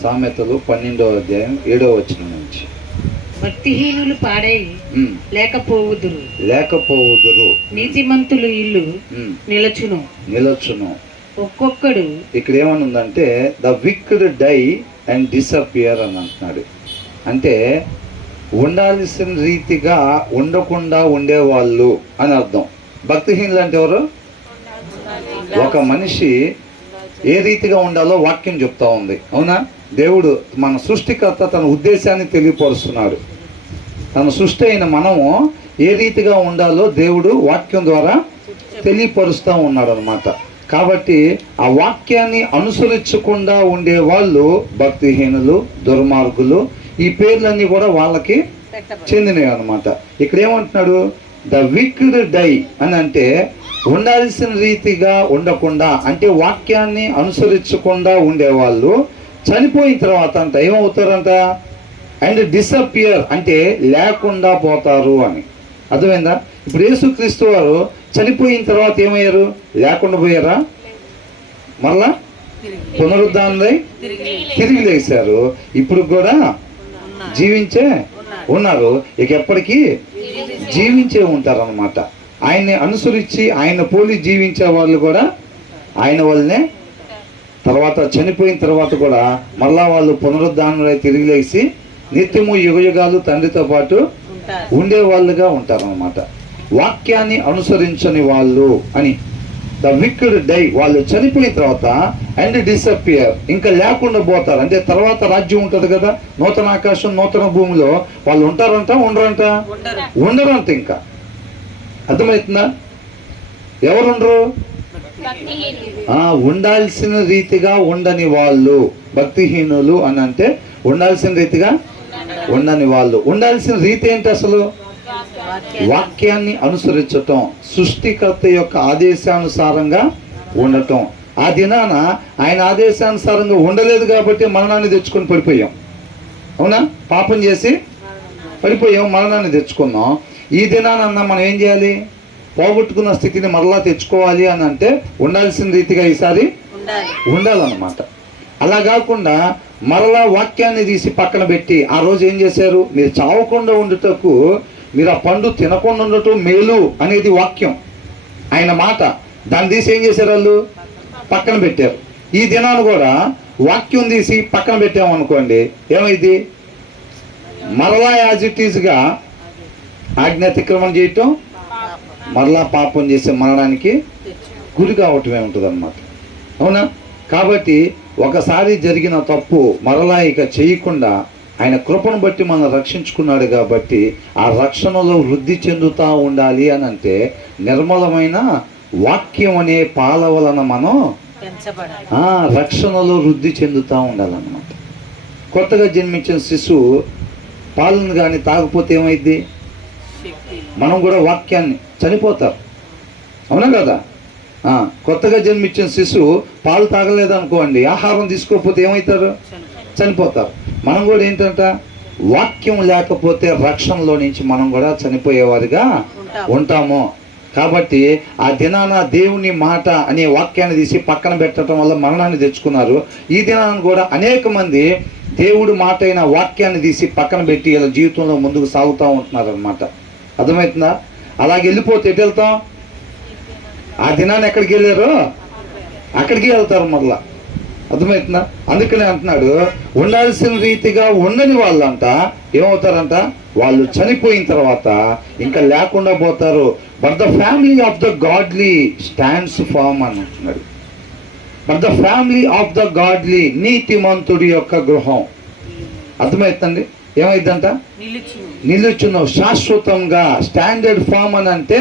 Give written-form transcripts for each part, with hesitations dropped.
సామెతలు 12వ అధ్యాయం 7వ వచనం నుంచి. భక్తిహీనులు పాడై లేకపోవుదురు, నీతిమంతులు ఇల్లు నిలచును. ఒక్కొక్కడు ఇక్కడ ఏమనుందంటే the wicked die and disappear అని అంటున్నాడు. అంటే ఉండాల్సిన రీతిగా ఉండకుండా ఉండేవాళ్ళు అని అర్థం. భక్తిహీనులు అంటే ఎవరు? ఒక మనిషి ఏ రీతిగా ఉండాలో వాక్యం చెప్తా ఉంది, అవునా? దేవుడు మన సృష్టికర్త తన ఉద్దేశాన్ని తెలియపరుస్తున్నాడు. తన సృష్టి అయిన మనము ఏ రీతిగా ఉండాలో దేవుడు వాక్యం ద్వారా తెలియపరుస్తూ ఉన్నాడు అన్నమాట. కాబట్టి ఆ వాక్యాన్ని అనుసరించకుండా ఉండే వాళ్ళు భక్తిహీనులు, దుర్మార్గులు, ఈ పేర్లన్నీ కూడా వాళ్ళకి చెందినవి అన్నమాట. ఇక్కడ ఏమంటున్నాడు? ద విక్డ్ డై అని అంటే ఉండాల్సిన రీతిగా ఉండకుండా, అంటే వాక్యాన్ని అనుసరించకుండా ఉండేవాళ్ళు చనిపోయిన తర్వాత అంట ఏమవుతారంట? అండ్ డిసపియర్ అంటే లేకుండా పోతారు అని. అర్థమైందా? ఇప్పుడు యేసుక్రీస్తు వారు చనిపోయిన తర్వాత ఏమయ్యారు? లేకుండా పోయారా? మళ్ళా పునరుద్ధానమై తిరిగి లేచారు. ఇప్పుడు కూడా జీవించే ఉన్నారు. ఇక ఎప్పటికీ జీవించే ఉంటారు అన్నమాట. ఆయన్ని అనుసరించి ఆయన పోలి జీవించే వాళ్ళు కూడా ఆయన వల్లనే తర్వాత చనిపోయిన తర్వాత కూడా మళ్ళా వాళ్ళు పునరుద్ధానమై తిరిగి లేచి నిత్యము యుగయుగాలు తండ్రితో పాటు ఉండే వాళ్ళుగా ఉంటారన్నమాట. వాక్యాన్ని అనుసరించని వాళ్ళు అని. ద విక్డ్ డై, వాళ్ళు చనిపోయిన తర్వాత అండ్ డిసపియర్, ఇంకా లేకుండా పోతారు. అంటే తర్వాత రాజ్యం ఉంటుంది కదా, నూతన ఆకాశం నూతన భూమిలో వాళ్ళు ఉంటారంట, ఉండరంట. ఇంకా అర్థమవుతుందా? ఎవరుండరు? ఉండాల్సిన రీతిగా ఉండని వాళ్ళు భక్తిహీనులు అని అంటే ఉండాల్సిన రీతిగా ఉండని వాళ్ళు. ఉండాల్సిన రీతి ఏంటి అసలు? వాక్యాన్ని అనుసరించటం, సృష్టికర్త యొక్క ఆదేశానుసారంగా ఉండటం. ఆ దినాన ఆయన ఆదేశానుసారంగా ఉండలేదు కాబట్టి మరణాన్ని తెచ్చుకొని పడిపోయాం, అవునా? పాపం చేసి పడిపోయాం, మరణాన్ని తెచ్చుకున్నాం. ఈ దినానన్నా మనం ఏం చేయాలి? పోగొట్టుకున్న స్థితిని మరలా తెచ్చుకోవాలి అని అంటే ఉండాల్సిన రీతిగా ఈసారి ఉండాలన్నమాట. అలా కాకుండా మరలా వాక్యాన్ని తీసి పక్కన పెట్టి ఆ రోజు ఏం చేశారు? మీరు చావకుండా ఉండుటకు మీరు ఆ పండు తినకుండా ఉండటం మేలు అనేది వాక్యం, ఆయన మాట. దాన్ని తీసి ఏం చేశారు? వాళ్ళు పక్కన పెట్టారు. ఈ దినాన్ని కూడా వాక్యం తీసి పక్కన పెట్టామనుకోండి, ఏమైంది? మరలా యాజ్ ఇట్ ఈజ్గా ఆజ్ఞాతిక్రమణ చేయటం, మరలా పాపం చేసే మరణానికి గురి కావటమే ఉంటుంది అన్నమాట, అవునా? కాబట్టి ఒకసారి జరిగిన తప్పు మరలా ఇక చేయకుండా ఆయన కృపను బట్టి మనం రక్షించుకున్నాడు కాబట్టి ఆ రక్షణలో వృద్ధి చెందుతూ ఉండాలి అని అంటే నిర్మలమైన వాక్యం అనే పాల వలన మనం రక్షణలో వృద్ధి చెందుతూ ఉండాలన్నమాట. కొత్తగా జన్మించిన శిశువు పాలను కానీ తాగపోతే ఏమైంది? మనం కూడా వాక్యాన్ని చనిపోతారు, అవునా కదా? కొత్తగా జన్మించిన శిశువు పాలు తాగలేదనుకోండి, ఆహారం తీసుకోకపోతే ఏమవుతారు? చనిపోతారు. మనం కూడా ఏంటంట? వాక్యం లేకపోతే రక్షణలో నుంచి మనం కూడా చనిపోయేవారిగా ఉంటాము. కాబట్టి ఆ దినాన దేవుని మాట అనే వాక్యాన్ని తీసి పక్కన పెట్టడం వల్ల మరణాన్ని తెచ్చుకున్నారు. ఈ దినాన్ని కూడా అనేక మంది దేవుడు మాట అయిన వాక్యాన్ని తీసి పక్కన పెట్టి ఇలా జీవితంలో ముందుకు సాగుతూ ఉంటున్నారు అన్నమాట. అర్థమవుతుందా? అలాగే వెళ్ళిపోతే ఎటు వెళ్తాం? ఆ దినాన్ని ఎక్కడికి వెళ్ళారో అక్కడికి వెళ్తారు మళ్ళా. అర్థమవుతుందా? అందుకనే అంటున్నాడు ఉండాల్సిన రీతిగా ఉండని వాళ్ళంట ఏమవుతారంట? వాళ్ళు చనిపోయిన తర్వాత ఇంకా లేకుండా పోతారు. But the family of the godly stands firm అని అంటున్నాడు. But the family of the godly, నీతిమంతుడి యొక్క గృహం. అర్థమవుతుంది? ఏమైందంట? నిలుచును, శాశ్వతంగా. స్టాండర్డ్ ఫామ్ అని అంటే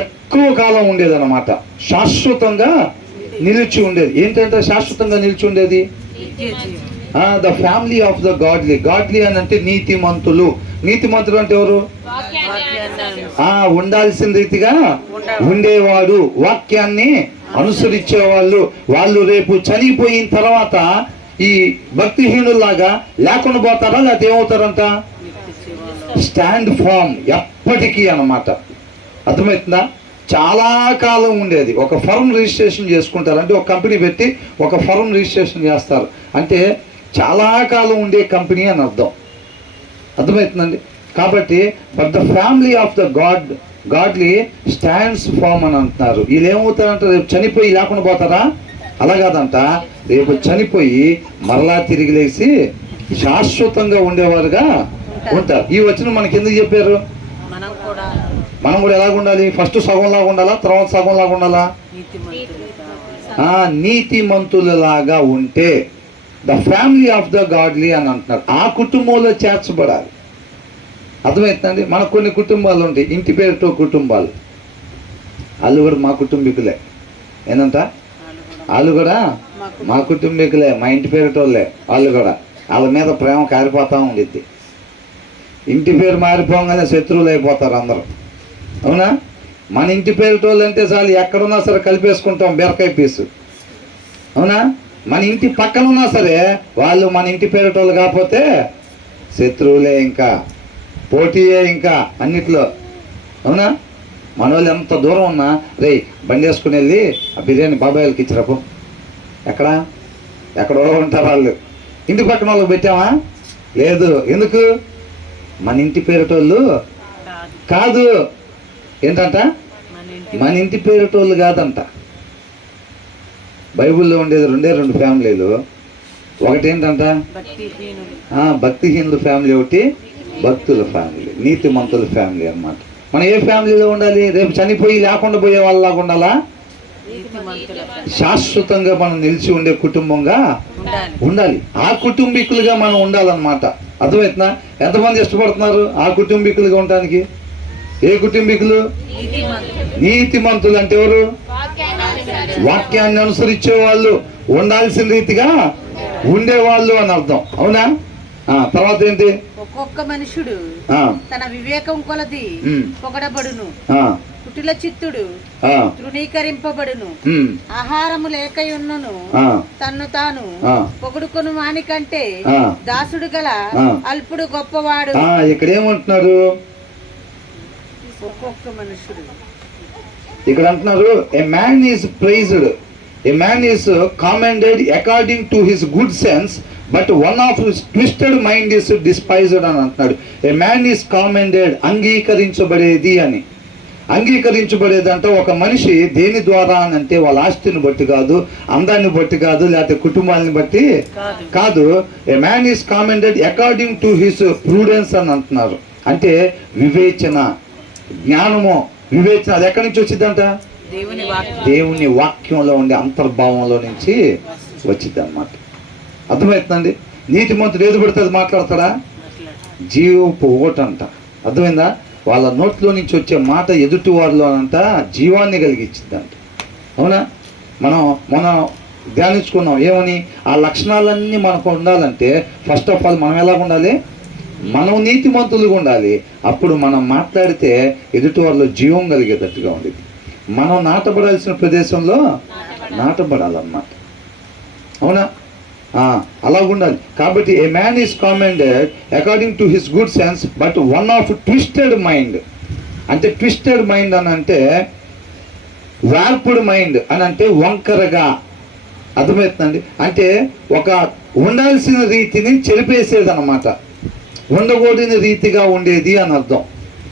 ఎక్కువ కాలం ఉండేదన్నమాట, శాశ్వతంగా నిలిచి ఉండేది. ఏంటంటే శాశ్వతంగా నిలిచి ఉండేది the family of the godly. Godly అని అంటే నీతిమంతులు. నీతిమంతులు అంటే ఎవరు? ఉండాల్సిన రీతిగా ఉండేవాడు, వాక్యాన్ని అనుసరించేవాళ్ళు. వాళ్ళు రేపు చనిపోయిన తర్వాత ఈ భక్తిహీనులాగా లేకుండా పోతారా? లేకపోతే ఏమవుతారంట? స్టాండ్ ఫామ్, ఎప్పటికీ అన్నమాట. అర్థమవుతుందా? చాలా కాలం ఉండేది. ఒక ఫర్మ్ రిజిస్ట్రేషన్ చేసుకుంటారు, అంటే ఒక కంపెనీ పెట్టి ఒక ఫర్మ్ రిజిస్ట్రేషన్ చేస్తారు. అంటే చాలా కాలం ఉండే కంపెనీ అని అర్థం. అర్థమవుతుందండి. కాబట్టి but the family of the godly stands firm అని అంటున్నారు. వీళ్ళు ఏమవుతారంటే రేపు చనిపోయి లేకుండా పోతారా? అలా కాదంట, రేపు చనిపోయి మరలా తిరిగి లేచి శాశ్వతంగా ఉండేవారుగా ఉంటారు. ఈ వచనం మనకి ఎందుకు చెప్పారు? మనం కూడా ఎలాగ ఉండాలి? ఫస్ట్ సగంలాగా ఉండాలా, తర్వాత సగంలాగా ఉండాలా? నీతిమంతులలాగా ఉంటే the family of the godly అని అంటున్నారు. ఆ కుటుంబంలో చేర్చబడాలి. అర్థమవుతుందండి. మనకు కొన్ని కుటుంబాలు ఉంటాయి, ఇంటి పేరుతో కుటుంబాలు. వాళ్ళు కూడా మా కుటుంబీకులే. ఏంటంట? వాళ్ళు కూడా మా కుటుంబీకులే, మా ఇంటి పేరుటోళ్ళే. వాళ్ళు కూడా వాళ్ళ మీద ప్రేమ కారిపోతూ ఉండిద్ది. ఇంటి పేరు మారిపోగానే శత్రువులు అయిపోతారు అందరూ. అవునా? మన ఇంటి పేరుటోళ్ళు అంటే చాలు, ఎక్కడున్నా సరే కలిపేసుకుంటాం బీరకాయ పీసు. అవునా? మన ఇంటి పక్కన ఉన్నా సరే వాళ్ళు మన ఇంటి పేరుటోళ్ళు కాకపోతే శత్రువులే, ఇంకా పోటీయే ఇంకా అన్నిట్లో. అవునా? మన వాళ్ళు ఎంత దూరం ఉన్నా, రే బండి వేసుకుని వెళ్ళి ఆ బిర్యానీ బాబాయిలకి ఇచ్చిరాపు. ఎక్కడో ఉంటారు వాళ్ళు. ఇంటి పక్కన వాళ్ళకి పెట్టామా? లేదు. ఎందుకు? మన ఇంటి పేరుటోళ్ళు కాదు. ఏంటంట? మన ఇంటి పేరుటోళ్ళు కాదంట. బైబిల్లో ఉండేది రెండు ఫ్యామిలీలు. ఒకటి ఏంటంట? భక్తిహీనుల ఫ్యామిలీ, ఒకటి భక్తుల ఫ్యామిలీ, నీతిమంతుల ఫ్యామిలీ అన్నమాట. మనం ఏ ఫ్యామిలీలో ఉండాలి? రేపు చనిపోయి లేకుండా పోయే వాళ్ళలాగా ఉండాలా? శాశ్వతంగా మనం నిలిచి ఉండే కుటుంబంగా ఉండాలి. ఆ కుటుంబీకులుగా మనం ఉండాలన్నమాట. అర్థమవుతుందా? ఎంతమంది ఇష్టపడుతున్నారు ఆ కుటుంబీకులుగా ఉండడానికి? ఏ కుటుంబీకులు? నీతిమంతులు అంటే ఎవరు? వాక్యాన్ని అనుసరించే వాళ్ళు, ఉండాల్సిన రీతిగా ఉండేవాళ్ళు అని అర్థం. అవునా? తర్వాత ఏంటి? ఒక్కొక్క మనుషుడు తన వివేకం కొలది పొగడబడును, కుటిల చిత్తుడు తృణీకరింపబడును, ఆహారము లేకయున్నను తన్ను తాను పొగుడుకొను వాని కంటే దాసుడు గల అల్పుడు గొప్పవాడు. ఇక్కడ ఏమంటున్నారు? ఒక్కొక్క మనుషుడు. ఇక్కడ అంటున్నారు, a man is praised, a man is commended according to his good sense, but one of his twisted mind is despised అని అంటున్నాడు. ఏ మ్యాన్ ఈజ్ కామెండెడ్, అంగీకరించబడేది అని. అంగీకరించబడేది అంటే ఒక మనిషి దేని ద్వారా అని అంటే వాళ్ళ ఆస్తిని బట్టి కాదు, అందాన్ని బట్టి కాదు, లేకపోతే కుటుంబాన్ని బట్టి కాదు. A man is commended according to his prudence అని అంటున్నారు. అంటే వివేచన, జ్ఞానము, వివేచన అది ఎక్కడి నుంచి వచ్చిందంట? దేవుని వాక్యంలో ఉండే అంతర్భావంలో నుంచి వచ్చింది అన్నమాట. అర్థమవుతుందండి. నీతిమంతుడు ఏది పడితే అది మాట్లాడతాడా? జీవపు ఓటంట. అర్థమైందా? వాళ్ళ నోట్లో నుంచి వచ్చే మాట ఎదుటి వారిలో అంట జీవాన్ని కలిగించిందంట. అవునా? మనం ధ్యానించుకున్నాం ఏమని? ఆ లక్షణాలన్నీ మనకు ఉండాలంటే ఫస్ట్ ఆఫ్ ఆల్ మనం ఎలా ఉండాలి? మనం నీతిమంతులుగా ఉండాలి. అప్పుడు మనం మాట్లాడితే ఎదుటి వారిలో జీవం కలిగేటట్టుగా ఉండేది. మనం నాటబడాల్సిన ప్రదేశంలో నాటబడాలన్నమాట. అవునా? అలా ఉండాలి. కాబట్టి a man is commended according to his good sense, but one of twisted mind. అంటే ట్విస్టెడ్ మైండ్ అని అంటే వార్పుడ్ మైండ్ అని అంటే వంకరగా. అర్థమవుతుందండి. అంటే ఒక ఉండాల్సిన రీతిని చెరిపేసేది అన్నమాట. ఉండకూడని రీతిగా ఉండేది అని అర్థం.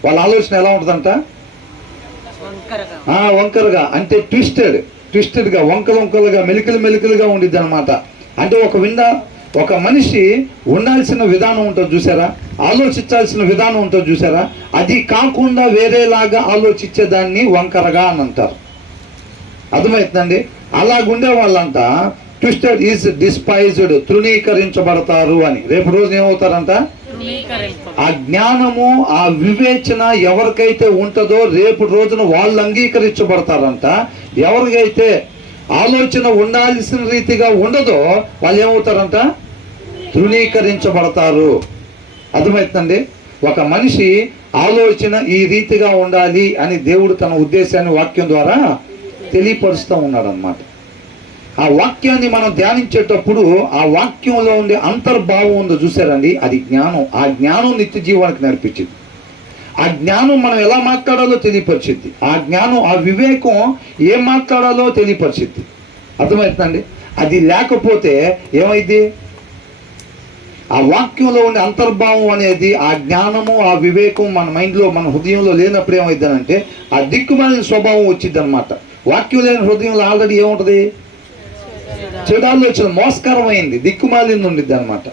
వాళ్ళ ఆలోచన ఎలా ఉంటుందంట? వంకరగా. అంటే ట్విస్టెడ్గా, వంకలుగా, మెలికలుగా ఉండిద్ది అనమాట. అంటే ఒక మనిషి ఉండాల్సిన విధానం ఉంటుంది చూసారా, ఆలోచించాల్సిన విధానం ఉంటుంది చూసారా, అది కాకుండా వేరేలాగా ఆలోచించేదాన్ని వంకరగా అని అంటారు. అర్థమవుతుందండి. అలాగుండే వాళ్ళంతా ట్విస్టెడ్ ఈజ్ డిస్పైజ్డ్, తృణీకరించబడతారు అని. రేపు రోజు ఏమవుతారంట? ఆ జ్ఞానము, ఆ వివేచన ఎవరికైతే ఉంటుందో రేపు రోజున వాళ్ళు అంగీకరించబడతారంట. ఎవరికైతే ఆలోచన ఉండాల్సిన రీతిగా ఉండదో వాళ్ళు ఏమవుతారంట? తృణీకరించబడతారు. అర్థమవుతుందండి. ఒక మనిషి ఆలోచన ఈ రీతిగా ఉండాలి అని దేవుడు తన ఉద్దేశాన్ని వాక్యం ద్వారా తెలియపరుస్తూ ఉన్నాడు అన్నమాట. ఆ వాక్యాన్ని మనం ధ్యానించేటప్పుడు ఆ వాక్యంలో ఉండే అంతర్భావం ఉందో చూసారండి, అది జ్ఞానం. ఆ జ్ఞానం నిత్య జీవానికి నడిపించింది. ఆ జ్ఞానం మనం ఎలా మాట్లాడాలో తెలియపరిచిద్ది. ఆ జ్ఞానం, ఆ వివేకం ఏం మాట్లాడాలో తెలియపరిచిద్ది. అర్థమవుతుందండి. అది లేకపోతే ఏమైంది? ఆ వాక్యంలో ఉండే అంతర్భావం అనేది, ఆ జ్ఞానము, ఆ వివేకం మన మైండ్లో, మన హృదయంలో లేనప్పుడు ఏమైందనంటే ఆ దిక్కుమాలిన స్వభావం వచ్చింది అనమాట. వాక్యం లేని హృదయంలో ఆల్రెడీ ఏముంటుంది? చెడు ఆలోచన, మోసకరమైంది, దిక్కుమాలింది ఉండిద్ది అనమాట.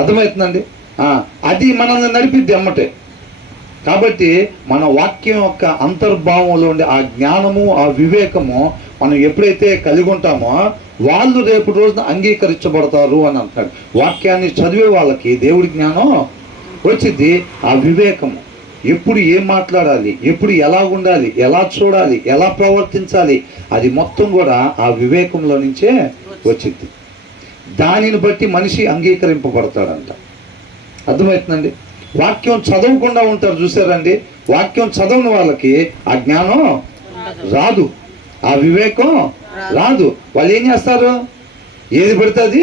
అర్థమవుతుందండి? అది మనల్ని నడిపిద్ది అమ్మటే. కాబట్టి మన వాక్యం యొక్క అంతర్భావంలో ఉండే ఆ జ్ఞానము, ఆ వివేకము మనం ఎప్పుడైతే కలిగి ఉంటామో వాళ్ళు రేపు రోజున అంగీకరించబడతారు అని అంటాడు. వాక్యాన్ని చదివే వాళ్ళకి దేవుడి జ్ఞానం వచ్చింది. ఆ వివేకము, ఎప్పుడు ఏం మాట్లాడాలి, ఎప్పుడు ఎలా ఉండాలి, ఎలా చూడాలి, ఎలా ప్రవర్తించాలి, అది మొత్తం కూడా ఆ వివేకంలో నుంచే వచ్చింది. దానిని బట్టి మనిషి అంగీకరింపబడతాడంట. అర్థమవుతుందండి? వాక్యం చదవకుండా ఉంటారు చూసారండి, వాక్యం చదవని వాళ్ళకి ఆ జ్ఞానం రాదు, ఆ వివేకం రాదు. వాళ్ళు ఏం చేస్తారు? ఏది పడితే అది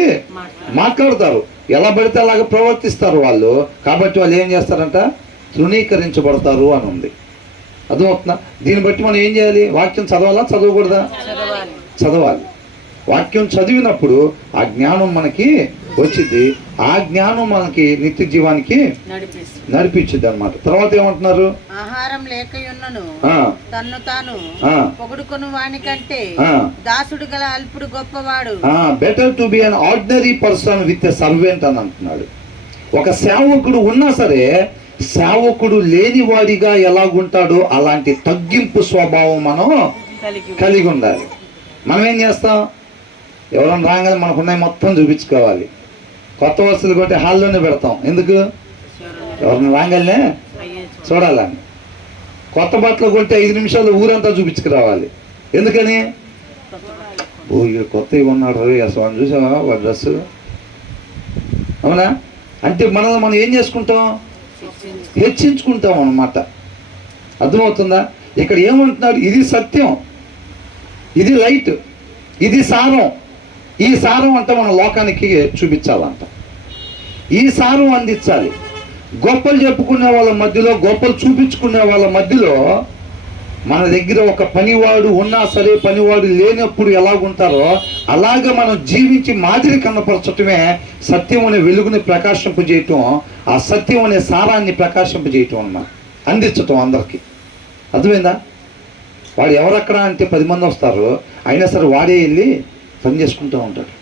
మాట్లాడతారు, ఎలా పడితే అలాగ ప్రవర్తిస్తారు వాళ్ళు. కాబట్టి వాళ్ళు ఏం చేస్తారంట? తృణీకరించబడతారు అని ఉంది. అర్థమవుతుందా? దీన్ని బట్టి మనం ఏం చేయాలి? వాక్యం చదవాలా, చదవకూడదా? చదవాలి. వాక్యం చదివినప్పుడు ఆ జ్ఞానం మనకి వచ్చింది. ఆ జ్ఞానం మనకి నిత్య జీవానికి నడిపించింది అనమాట. తర్వాత ఏమంటున్నారు? ఆహారం లేకయున్నను తన్ను తాను పొగుడుకొను వానికంటే దాసుడు గల అల్పుడు గొప్పవాడు. Better to be an ordinary person with a servant అని అంటున్నాడు. ఒక సేవకుడు ఉన్నా సరే సేవకుడు లేనివాడిగా ఎలాగుంటాడో అలాంటి తగ్గింపు స్వభావం మనం కలిగి ఉండాలి. మనం ఏం చేస్తాం? ఎవరైనా రాగానే మనకున్నాయి మొత్తం చూపించుకోవాలి. కొత్త వస్తువులు కొట్టి హాల్లోనే పెడతాం. ఎందుకు? ఎవరిని రాగానే చూడాలని. కొత్త బట్టలు కొట్టి 5 నిమిషాలు ఊరంతా చూపించుకురావాలి. ఎందుకని? ఓ ఇక్కడ కొత్తగా ఉన్నాడు అసలు చూసావా వాడి డ్రెస్సు, అవునా? అంటే మనల్ని మనం ఏం చేసుకుంటాం? హెచ్చించుకుంటాం అన్నమాట. అర్థమవుతుందా? ఇక్కడ ఏమంటున్నాడు? ఇది సత్యం, ఇది లైట్, ఇది సారం. ఈ సారం అంటే మన లోకానికి చూపించాలంట. ఈ సారం అందించాలి. గొప్పలు చెప్పుకునే వాళ్ళ మధ్యలో, గొప్పలు చూపించుకునే వాళ్ళ మధ్యలో మన దగ్గర ఒక పనివాడు ఉన్నా సరే, పనివాడు లేనప్పుడు ఎలాగుంటారో అలాగే మనం జీవించి మాదిరి కనపరచటమే సత్యం అనే వెలుగుని ప్రకాశింపజేయటం, ఆ సత్యం అనే సారాన్ని ప్రకాశింపజేయటం అన్నమాట, అందించటం అందరికీ. అర్థమైందా? వాడు ఎవరక్కడ అంటే 10 మంది వస్తారు, అయినా సరే వాడే వెళ్ళి పని చేసుకుంటూ ఉంటాడు.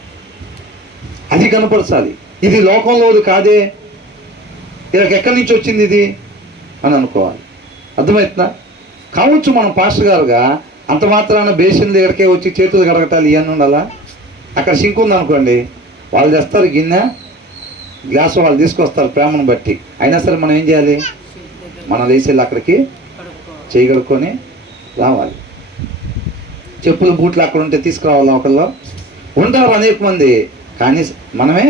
అది కనపరచాలి. ఇది లోకంలోది కాదే, ఇక్కడికి ఎక్కడి నుంచి వచ్చింది ఇది అని అనుకోవాలి. అర్థమవుతుందా? కావచ్చు మనం పాస్టర్ గారుగా అంత మాత్రాన బేసిన్ దగ్గరకే వచ్చి చేతులు కడగటాలి ఇవన్నీ ఉండాలా? అక్కడ సింక్ ఉందనుకోండి, వాళ్ళు తెస్తారు గిన్నె గ్లాసు, వాళ్ళు తీసుకొస్తారు ప్రేమను బట్టి. అయినా సరే మనం ఏం చేయాలి? మనం లేచి అక్కడికి చేయి కడుక్కొని రావాలి. చెప్పులు బూట్లు అక్కడ ఉంటే తీసుకురావాలి. ఒకళ్ళు ఉంటారు అనేక మంది, కానీ మనమే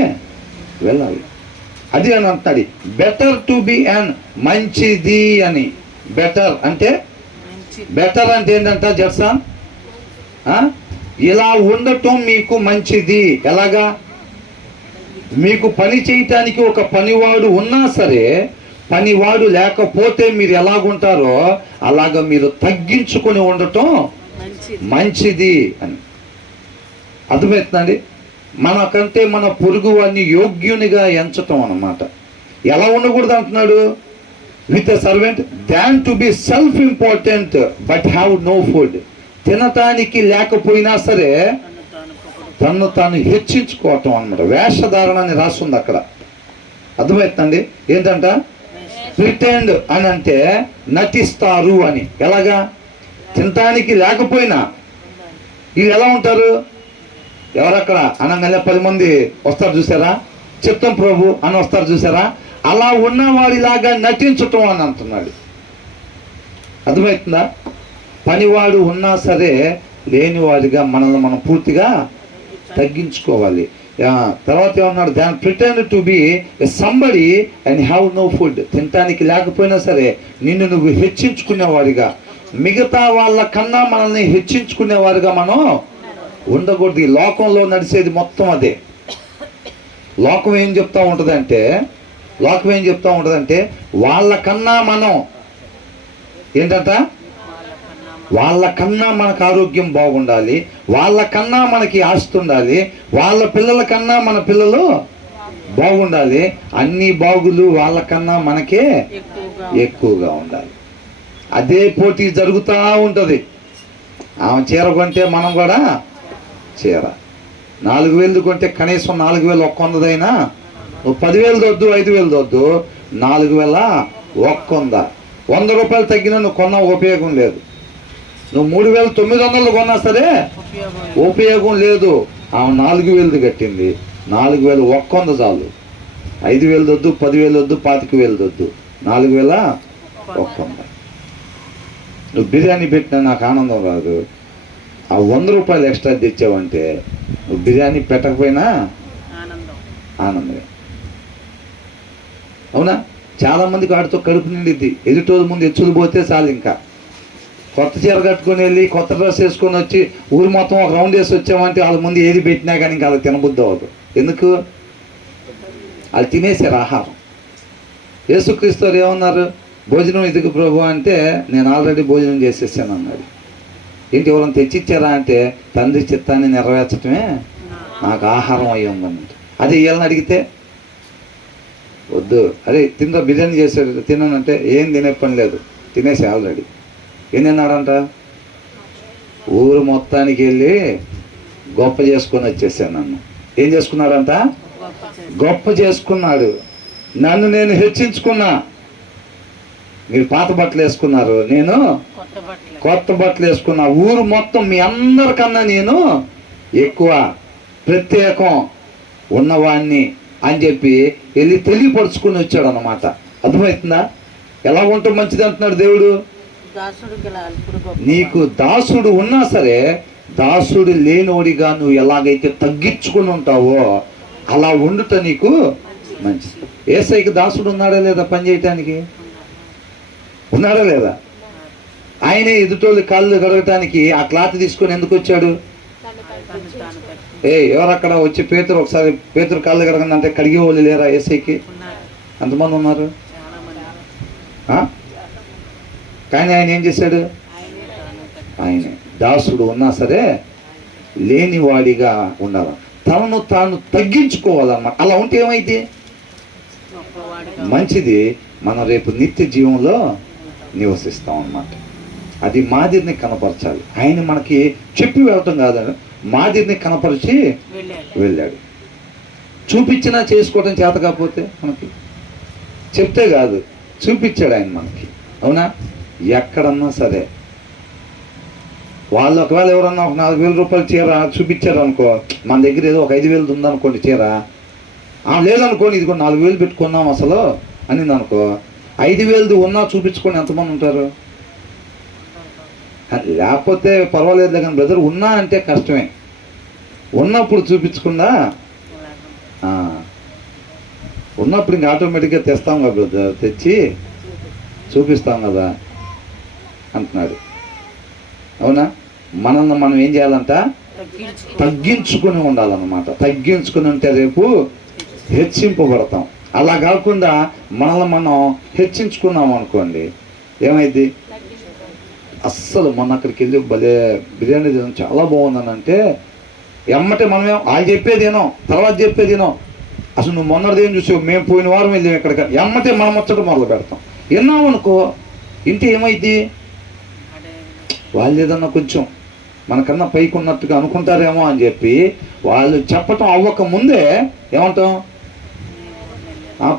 వెళ్ళాలి. అది అని అంటున్నాడు. బెటర్ టు బి అన్, మంచిది అని. బెటర్ అంటే ఏంటంట జర్సాన్? ఇలా ఉండటం మీకు మంచిది. ఎలాగా? మీకు పని చేయటానికి ఒక పనివాడు ఉన్నా సరే, పనివాడు లేకపోతే మీరు ఎలాగుంటారో అలాగ మీరు తగ్గించుకొని ఉండటం మంచిది అని. అర్థమవుతుందండి? మనకంటే మన పొరుగు వాడిని యోగ్యునిగా ఎంచటం అన్నమాట. ఎలా ఉండకూడదు అంటున్నాడు? With a servant than to be self important but have no food. తినటానికి లేకపోయినా సరే తను తాను హెచ్చించుకోవటం అన్నమాట. వేషధారణ అని రాస్తుంది అక్కడ. అర్థమవుతుందండి? ఏంటంట? ప్రిటెండ్ అని అంటే నటిస్తారు అని. ఎలాగా? తినటానికి లేకపోయినా వీళ్ళు ఎలా ఉంటారు? ఎవరక్కడ అనగానే 10 మంది వస్తారు చూసారా, చెప్తాం ప్రభు అని వస్తారు చూసారా, అలా ఉన్నవాడిలాగా నటించటం అని అంటున్నాడు. అర్థమవుతుందా? పనివాడు ఉన్నా సరే లేనివాడిగా మనల్ని మనం పూర్తిగా తగ్గించుకోవాలి. తర్వాత ఏమన్నాడు? Than pretend to be somebody and have no food. తినటానికి లేకపోయినా సరే నిన్ను నువ్వు హెచ్చించుకునేవాడిగా, మిగతా వాళ్ళ కన్నా మనల్ని హెచ్చించుకునేవారుగా మనం ఉండకూడదు. ఈ లోకంలో నడిచేది మొత్తం అదే. లోకం ఏం చెప్తా ఉంటుందంటే వాళ్ళకన్నా మనం ఏంటంట? వాళ్ళకన్నా మనకు ఆరోగ్యం బాగుండాలి, వాళ్ళకన్నా మనకి ఆస్తి ఉండాలి, వాళ్ళ పిల్లల కన్నా మన పిల్లలు బాగుండాలి. అన్ని బాగులు వాళ్ళకన్నా మనకే ఎక్కువగా ఎక్కువగా ఉండాలి. అదే పోటీ జరుగుతూ ఉంటుంది. ఆమె చీర కొంటే మనం కూడా చీర 4,000 కొంటే కనీసం 4,000 100 నువ్వు 10,000 వద్దు 5,000 వద్దు 4,100. 100 రూపాయలు తగ్గినా నువ్వు కొన్న ఉపయోగం లేదు. నువ్వు 3,900 కొన్నా సరే ఉపయోగం ఉపయోగం లేదు. ఆమె 4,000 కట్టింది. 4,100 చాలు. 5,000 వద్దు 10,000 వద్దు 25,000 వద్దు 4,100. నువ్వు బిర్యానీ పెట్టినా నాకు ఆనందం రాదు. ఆ 100 రూపాయలు ఎక్స్ట్రా తెచ్చావంటే నువ్వు బిర్యానీ పెట్టకపోయినా ఆనందం ఆనందమే. అవునా? చాలామందికి వాటితో కడుపు నిండిద్ది. ఎదుటోళ్ళ ముందు ఎచ్చులు పోతే చాలు. ఇంకా కొత్త చీర కట్టుకొని వెళ్ళి కొత్త డ్రెస్ వేసుకొని వచ్చి ఊరు మొత్తం ఒక రౌండ్ వేసి వచ్చామంటే వాళ్ళ ముందు ఏది పెట్టినా కానీ ఇంకా వాళ్ళకి తినబుద్ధి అవ్వదు. ఎందుకు? వాళ్ళు తినేసారు ఆహారం. యేసుక్రీస్తు వారు ఏమన్నారు? భోజనం ఇదిగు ప్రభు అంటే నేను ఆల్రెడీ భోజనం చేసేసాను అన్నాడు. ఏంటి ఎవరైనా తెచ్చిచ్చారా అంటే తండ్రి చిత్తాన్ని నెరవేర్చడమే నాకు ఆహారం అయ్యి ఉందన్నట్టు. అదే ఇవ్వాలని అడిగితే వద్దు, అరే తిందా బిర్యానీ చేశాడు తిన్నానంటే ఏం తినే పని లేదు, తినేసి ఆల్రెడీ. ఏం తిన్నాడంట? ఊరు మొత్తానికి వెళ్ళి గొప్ప చేసుకొని వచ్చేసాను. నన్ను ఏం చేసుకున్నాడంట? గొప్ప చేసుకున్నాడు. నన్ను నేను హెచ్చించుకున్నా. మీరు పాత బట్టలు వేసుకున్నారు, నేను కొత్త బట్టలు వేసుకున్నా. ఊరు మొత్తం మీ అందరికన్నా నేను ఎక్కువ ప్రత్యేకం ఉన్నవాణ్ణి అని చెప్పి వెళ్ళి తెలియపరుచుకుని వచ్చాడు అన్నమాట. అర్థమవుతుందా? ఎలా ఉంటే మంచిది అంటున్నాడు దేవుడు. దాసుడు గల అల్పుడు గొప్ప నీకు దాసుడు ఉన్నా సరే దాసుడు లేనోడిగా నువ్వు ఎలాగైతే తగ్గించుకుని ఉంటావో అలా ఉండుట నీకు మంచిది. యేసయ్యకి దాసుడు ఉన్నాడా లేదా పని చేయటానికి? ఉన్నాడా లేదా? ఆయనే ఎదుటోళ్ళు కాళ్ళు కడగటానికి ఆ క్లాత్ తీసుకొని ఎందుకు వచ్చాడు? ఎవరక్కడ వచ్చి పేతురు ఒకసారి పేతురు కాళ్ళు కడగండి అంటే కడిగే వాళ్ళు లేరా యేసయ్యకి? ఎంతమంది ఉన్నారు? కానీ ఆయన ఏం చేశాడు? ఆయన దాసుడు ఉన్నా సరే లేనివాడిగా ఉండాలి. తనను తాను తగ్గించుకోవాలన్నమాట. అలా ఉంటే ఏమైంది? మంచిది. మనం రేపు నిత్య జీవంలో నివసిస్తాం అన్నమాట. అది మాదిరిని కనపరచాలి. ఆయన మనకి చెప్పి వెళ్ళటం కాదు, మాదిరిని కనపరిచి వెళ్ళాడు. చూపించినా చేసుకోవటం చేత కాకపోతే మనకి చెప్తే కాదు, చూపించాడు ఆయన మనకి. అవునా? ఎక్కడన్నా సరే వాళ్ళు ఒకవేళ ఎవరన్నా ఒక 4,000 రూపాయలు చీర చూపించారు అనుకో, మన దగ్గర ఏదో ఒక 5,000 ఉందనుకోండి చీర, లేదనుకోండి ఇదిగో 4,000 పెట్టుకున్నాం అసలు అనింది అనుకో, 5,000 ఉన్నా చూపించుకొని ఎంతమంది ఉంటారు? లేకపోతే పర్వాలేదు కానీ బ్రదర్ ఉన్నా అంటే కష్టమే. ఉన్నప్పుడు చూపించకుండా ఉన్నప్పుడు ఇంక ఆటోమేటిక్గా తెస్తాం కదా బ్రదర్, తెచ్చి చూపిస్తాం కదా అంటున్నాడు. అవునా? మనల్ని మనం ఏం చేయాలంట? తగ్గించుకుని ఉండాలన్నమాట. తగ్గించుకుని ఉంటే రేపు హెచ్చింపబడతాం. అలా కాకుండా మనల్ని మనం హెచ్చించుకున్నాం అనుకోండి ఏమైంది? అస్సలు మొన్న అక్కడికి వెళ్ళి భలే బిర్యానీ తిన్నాం, చాలా బాగుందని అంటే ఎమ్మటే మనమేం ఆయన చెప్పేదేనో తర్వాత చెప్పేదేనో. అసలు నువ్వు మొన్నటిదేం చూసావు, మేము పోయిన వారం వెళ్ళాం ఎక్కడికి, ఎమ్మటే మనం వచ్చట మొదలు పెడతాం. విన్నాం అనుకో, ఇంటి ఏమైంది? వాళ్ళు ఏదన్నా కొంచెం మనకన్నా పైకి ఉన్నట్టుగా అనుకుంటారేమో అని చెప్పి వాళ్ళు చెప్పటం అవ్వక ముందే ఏమంటాం?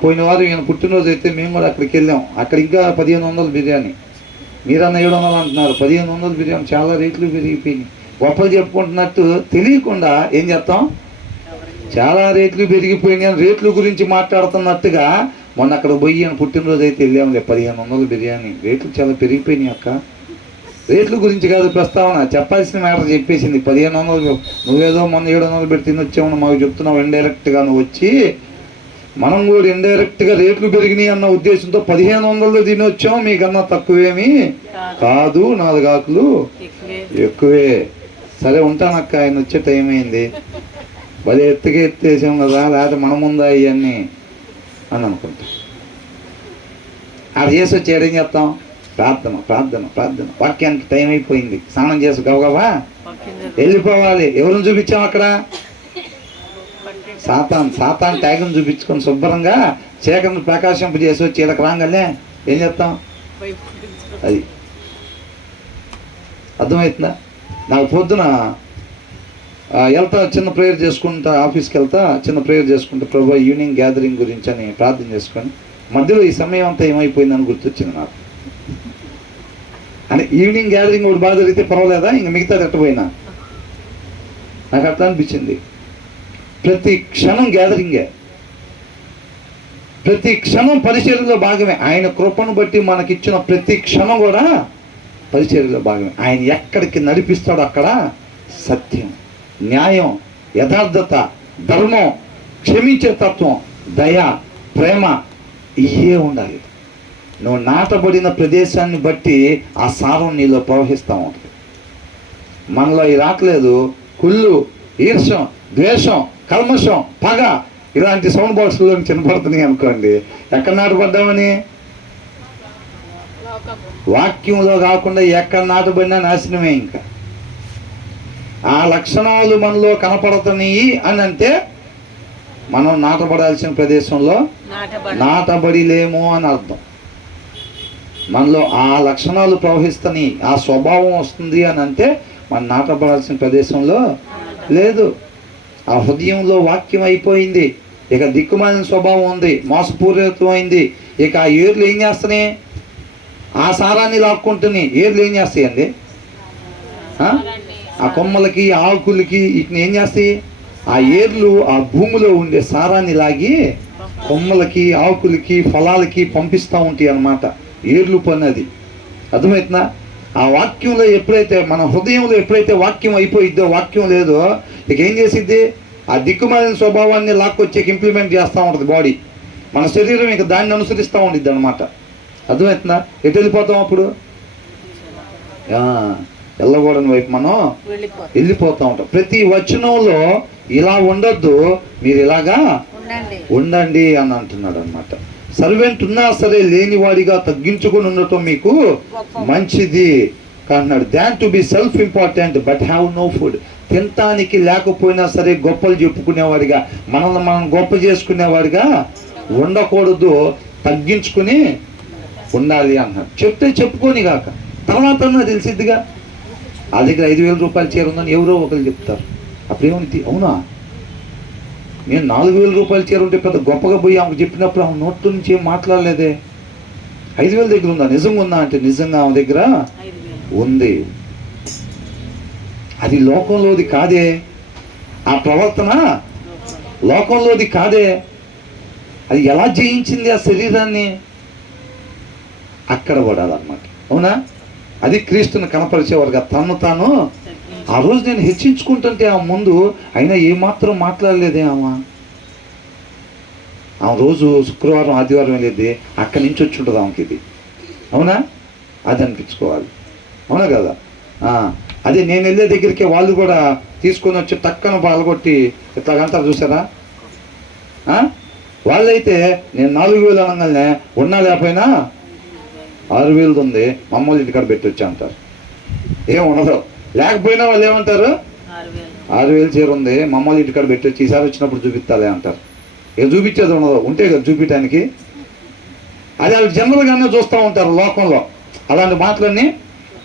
పోయిన వారు ఈయన పుట్టినరోజు అయితే మేము కూడా అక్కడికి వెళ్ళాం, అక్కడ ఇంకా 1,500 బిర్యానీ, మీరన్నా 700 అంటున్నారు. 1,500 బిర్యానీ, చాలా రేట్లు పెరిగిపోయినాయి. గొప్పలు చెప్పుకుంటున్నట్టు తెలియకుండా ఏం చేస్తాం? చాలా రేట్లు పెరిగిపోయినాయి అని రేట్ల గురించి మాట్లాడుతున్నట్టుగా మొన్న అక్కడ పోయి ఈయన పుట్టినరోజు అయితే వెళ్ళాములే 1,500 బిర్యానీ, రేట్లు చాలా పెరిగిపోయినాయి అక్క. రేట్ల గురించి కాదు ప్రస్తావన, చెప్పాల్సిన మ్యాటర్ చెప్పేసింది. 1,500 నువ్వేదో మొన్న 700 పెట్టి తినొచ్చామని మాకు చెప్తున్నావు. ఇండైరెక్ట్గా నువ్వు వచ్చి మనం కూడా ఇండైరెక్ట్గా రేట్లు పెరిగినాయి అన్న ఉద్దేశంతో 1,500 తినొచ్చాం, మీకన్నా తక్కువేమీ కాదు, 4 ఆకులు ఎక్కువే. సరే ఉంటానక్క, ఆయన వచ్చే టైం అయింది, భలే ఎత్తుగా ఎత్తేసాం కదా, లేకపోతే మన ముందా ఇవన్నీ అని అనుకుంటాం. అది చేసి వచ్చి ఏడేం చేస్తాం? ప్రార్థన ప్రార్థన ప్రార్థన. వాక్యానికి టైం అయిపోయింది, స్నానం చేసి గవగవా వెళ్ళిపోవాలి. ఎవరిని చూపించాం అక్కడ? సాతాన్ ట్యాగం చూపించుకొని శుభ్రంగా చీకటిని ప్రకాశింపజేసి వచ్చి ఈడకి రాగానే ఏం చెప్తాం? అది అర్థమవుతుందా? నాకు పొద్దున వెళ్తా చిన్న ప్రేయర్ చేసుకుంటా, ఆఫీస్కి వెళ్తా చిన్న ప్రేయర్ చేసుకుంటా, ప్రభు ఈవినింగ్ గ్యాదరింగ్ గురించి అని ప్రార్థన చేసుకొని మధ్యలో ఈ సమయం అంతా ఏమైపోయిందని గుర్తొచ్చింది నాకు. అంటే ఈవినింగ్ గ్యాదరింగ్ ఒకటి బాగా జరిగితే పర్వాలేదా, ఇంక మిగతా ఎట్టపోయినా నాకు అట్లా అనిపించింది. ప్రతి క్షణం గ్యాదరింగే, ప్రతి క్షణం పరిచర్యలో భాగమే. ఆయన కృపను బట్టి మనకిచ్చిన ప్రతి క్షణం కూడా పరిచర్యలో భాగమే. ఆయన ఎక్కడికి నడిపిస్తాడో అక్కడ సత్యం, న్యాయం, యథార్థత, ధర్మం, క్షమించే తత్వం, దయ, ప్రేమ ఇవే ఉండాలి. నువ్వు నాటబడిన ప్రదేశాన్ని బట్టి ఆ సారం నీలో ప్రవహిస్తూ ఉంటుంది. మనలో ఈ రావట్లేదు కుళ్ళు, ఈర్షం, ద్వేషం, కల్మషం, పగ ఇలాంటి సౌండ్ బాక్స్లో చిన్నపడుతున్నాయి అనుకోండి. ఎక్కడ నాటబడ్డామని? వాక్యంలో కాకుండా ఎక్కడ నాటబడినా నాశనమే. ఇంకా ఆ లక్షణాలు మనలో కనపడుతున్నాయి అని అంటే మనం నాటబడాల్సిన ప్రదేశంలో నాటబడి లేము అని అర్థం. మనలో ఆ లక్షణాలు ప్రవహిస్తున్నాయి, ఆ స్వభావం వస్తుంది అని అంటే మనం నాటబడాల్సిన ప్రదేశంలో లేదు. ఆ హృదయంలో వాక్యం అయిపోయింది, ఇక దిక్కుమాలిన స్వభావం ఉంది, మోసపూరితమైంది. ఇక ఆ ఏర్లు ఏం చేస్తున్నాయి? ఆ సారాన్ని లాక్కుంటున్నాయి. ఏర్లు ఏం చేస్తాయండి? ఆ కొమ్మలకి, ఆకులకి వీటిని ఏం చేస్తాయి? ఆ ఏర్లు ఆ భూమిలో ఉండే సారాన్ని లాగి కొమ్మలకి, ఆకులకి, ఫలాలకి పంపిస్తూ ఉంటాయి అన్నమాట. ఏర్లు పని అది. అర్థమవుతుందా? ఆ వాక్యంలో ఎప్పుడైతే మన హృదయంలో ఎప్పుడైతే వాక్యం అయిపోయిద్దో, వాక్యం లేదో, ఇక ఏం చేసిద్ది? ఆ దిక్కుమాలిన స్వభావాన్ని లాక్కొచ్చి ఇంప్లిమెంట్ చేస్తూ ఉంటుంది బాడీ. మన శరీరం ఇక దాన్ని అనుసరిస్తూ ఉండిద్ది అనమాట. అర్థమవుతుందా? ఎటు వెళ్ళిపోతాం అప్పుడు? వెళ్ళకూడని వైపు మనం వెళ్ళిపోతూ ఉంటాం. ప్రతి వచనంలో ఇలా ఉండొద్దు, మీరు ఇలాగా ఉండండి అని అంటున్నాడు అనమాట. సర్వెంట్ ఉన్నా సరే లేనివాడిగా తగ్గించుకొని ఉండటం మీకు మంచిది అంటున్నాడు. Than to be self important but have no food. తినటానికి లేకపోయినా సరే గొప్పలు చెప్పుకునేవాడిగా, మనల్ని మనం గొప్ప చేసుకునేవాడిగా ఉండకూడదు, తగ్గించుకుని ఉండాలి అన్నాడు. చెప్తే చెప్పుకొని కాక తర్వాత తెలిసిద్దిగా. ఆ దగ్గర 5,000 రూపాయలు చీర ఉందని ఎవరో ఒకరు చెప్తారు. అప్పుడేమని, అవునా నేను 4,000 రూపాయలు చీర ఉంటే పెద్ద గొప్పగా పోయి ఆమెకు చెప్పినప్పుడు ఆమె నోట్ల నుంచి ఏం మాట్లాడలేదే. 5,000 దగ్గర ఉందా? నిజంగా ఉందా అంటే నిజంగా ఆమె దగ్గర ఉంది. అది లోకంలోది కాదే, ఆ ప్రవర్తన లోకంలోది కాదే. అది ఎలా జయించింది ఆ శరీరాన్ని? అక్కడ పడాలన్నమాట. అవునా? అది క్రీస్తుని కనపరిచేవారుగా తను తాను. ఆ రోజు నేను హెచ్చించుకుంటుంటే ఆ ముందు అయినా ఏమాత్రం మాట్లాడలేదే ఆమె రోజు శుక్రవారం ఆదివారం వెళ్ళేది అక్కడి నుంచి వచ్చి ఉంటుంది ఆమెకి. ఇది అవునా? అది అనిపించుకోవాలి. అవునా కదా? అదే నేను వెళ్ళే దగ్గరికి వాళ్ళు కూడా తీసుకొని వచ్చి టక్కన పాల్గొట్టి ఇట్లాగంటారు చూసారా? వాళ్ళైతే నేను 4,000 అనగానే ఉన్నా లేకపోయినా 6,000 ఉంది, మమ్మల్ని ఇంటికాడ పెట్టి వచ్చి అంటారు. ఏం ఉండదు. లేకపోయినా వాళ్ళు ఏమంటారు? 6,000 చీర ఉంది, మమ్మల్ని ఇంటికాడ పెట్టి వచ్చి ఈసారి వచ్చినప్పుడు చూపిస్తాలే అంటారు. ఇక చూపించేది ఉండదు, ఉంటే కదా చూపించడానికి. అది వాళ్ళు జనరల్గానే చూస్తూ ఉంటారు లోకంలో. అలాంటి మాటలన్నీ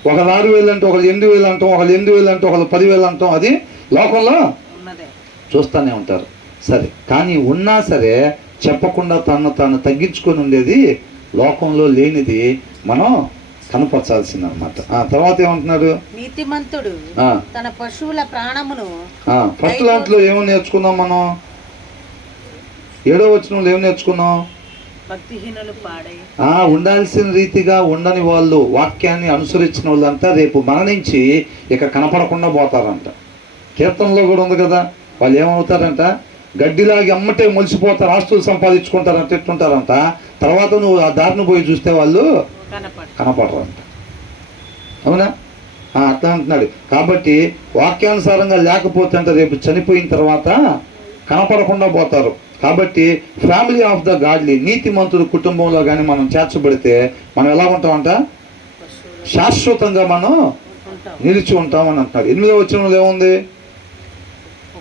ఒకళ్ళు 6,000 అంటాం, ఒకళ్ళు 8,000 అంటాం, ఒకళ్ళు 8,000 అంటాం, ఒకళ్ళు 10,000 అంటాం. అది లోకంలో చూస్తూనే ఉంటారు. సరే, కానీ ఉన్నా సరే చెప్పకుండా తాను తగ్గించుకొని ఉండేది లోకంలో లేనిది మనం కనపరచాల్సింది అనమాట. తర్వాత ఏమంటున్నాడు? నీతిమంతుడు తన పశువుల ప్రాణమును. ఫస్ట్ దాంట్లో ఏమో నేర్చుకున్నాం మనం? 7వ వచనంలో ఏం నేర్చుకున్నాం? భక్తిహీనులు పాడై ఉండాల్సిన రీతిగా ఉండని వాళ్ళు, వాక్యాన్ని అనుసరించిన వాళ్ళంతా రేపు మరణించి ఇక కనపడకుండా పోతారంట. కీర్తనలో కూడా ఉంది కదా, వాళ్ళు ఏమవుతారంట? గడ్డిలాగి అమ్మటే మొలిసిపోతారు, ఆస్తులు సంపాదించుకుంటారంట, ఎట్టుంటారంట. తర్వాత నువ్వు ఆ దారిని పోయి చూస్తే వాళ్ళు కనపడరంట. అవునా? అట్లా అంటున్నాడు. కాబట్టి వాక్యానుసారంగా లేకపోతే అంటే రేపు చనిపోయిన తర్వాత కనపడకుండా పోతారు. కాబట్టి ఫ్యామిలీ ఆఫ్ ద గాడ్లీ, నీతిమంతుడు కుటుంబంలో కానీ మనం చేర్చబడితే మనం ఎలా ఉంటామంట? శాశ్వతంగా మనం నిలిచి ఉంటామని అంటున్నాడు. 8వ వచనంలో ఏముంది?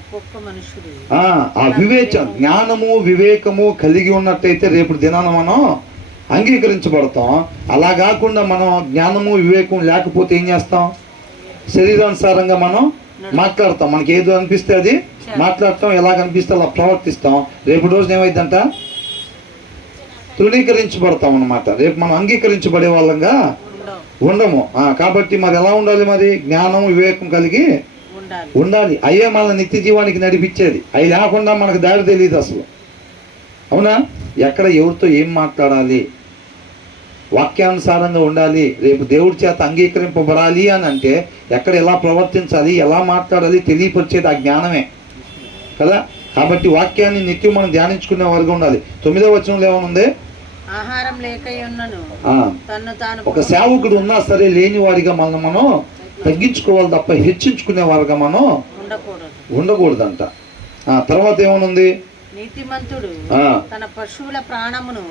ఒక్కొక్క మనుషుడు ఆ జ్ఞానము వివేకము కలిగి ఉన్నట్టయితే రేపు దినాన మనం అంగీకరించబడతాం. అలా కాకుండా మనం జ్ఞానము వివేకం లేకపోతే ఏం చేస్తాం? శరీరానుసారంగా మనం మాట్లాడతాం. మనకి ఏదో అనిపిస్తే అది మాట్లాడతాం, ఎలా అనిపిస్తే అలా ప్రవర్తిస్తాం. రేపు రోజున ఏమైందంట? తృణీకరించబడతాం అన్నమాట. రేపు మనం అంగీకరించబడే వాళ్ళంగా ఉండము. కాబట్టి మరి ఎలా ఉండాలి? మరి జ్ఞానం వివేకం కలిగి ఉండాలి. అయ్యే మన నిత్య జీవానికి నడిపించేది. అవి లేకుండా మనకు దారి తెలియదు అసలు. అవునా? ఎక్కడ ఎవరితో ఏం మాట్లాడాలి, వాక్యానుసారంగా ఉండాలి, రేపు దేవుడి చేత అంగీకరింపబడాలి అని అంటే ఎక్కడ ఎలా ప్రవర్తించాలి, ఎలా మాట్లాడాలి తెలియపరిచేది ఆ జ్ఞానమే కదా. కాబట్టి వాక్యాన్ని నిత్యం మనం ధ్యానించుకునే వారుగా ఉండాలి. 9వ వచనంలో ఏమనుంది? ఆహారం లేకయున్నను తన్ను తాను. ఒక సేవకుడు ఉన్నా సరే లేని వాడిగా మనం తగ్గించుకోవాలి తప్ప హెచ్చించుకునే వారుగా మనం ఉండకూడదంట. తర్వాత ఏమనుంది? నీతిమంతుడు తన పశువుల ప్రాణమును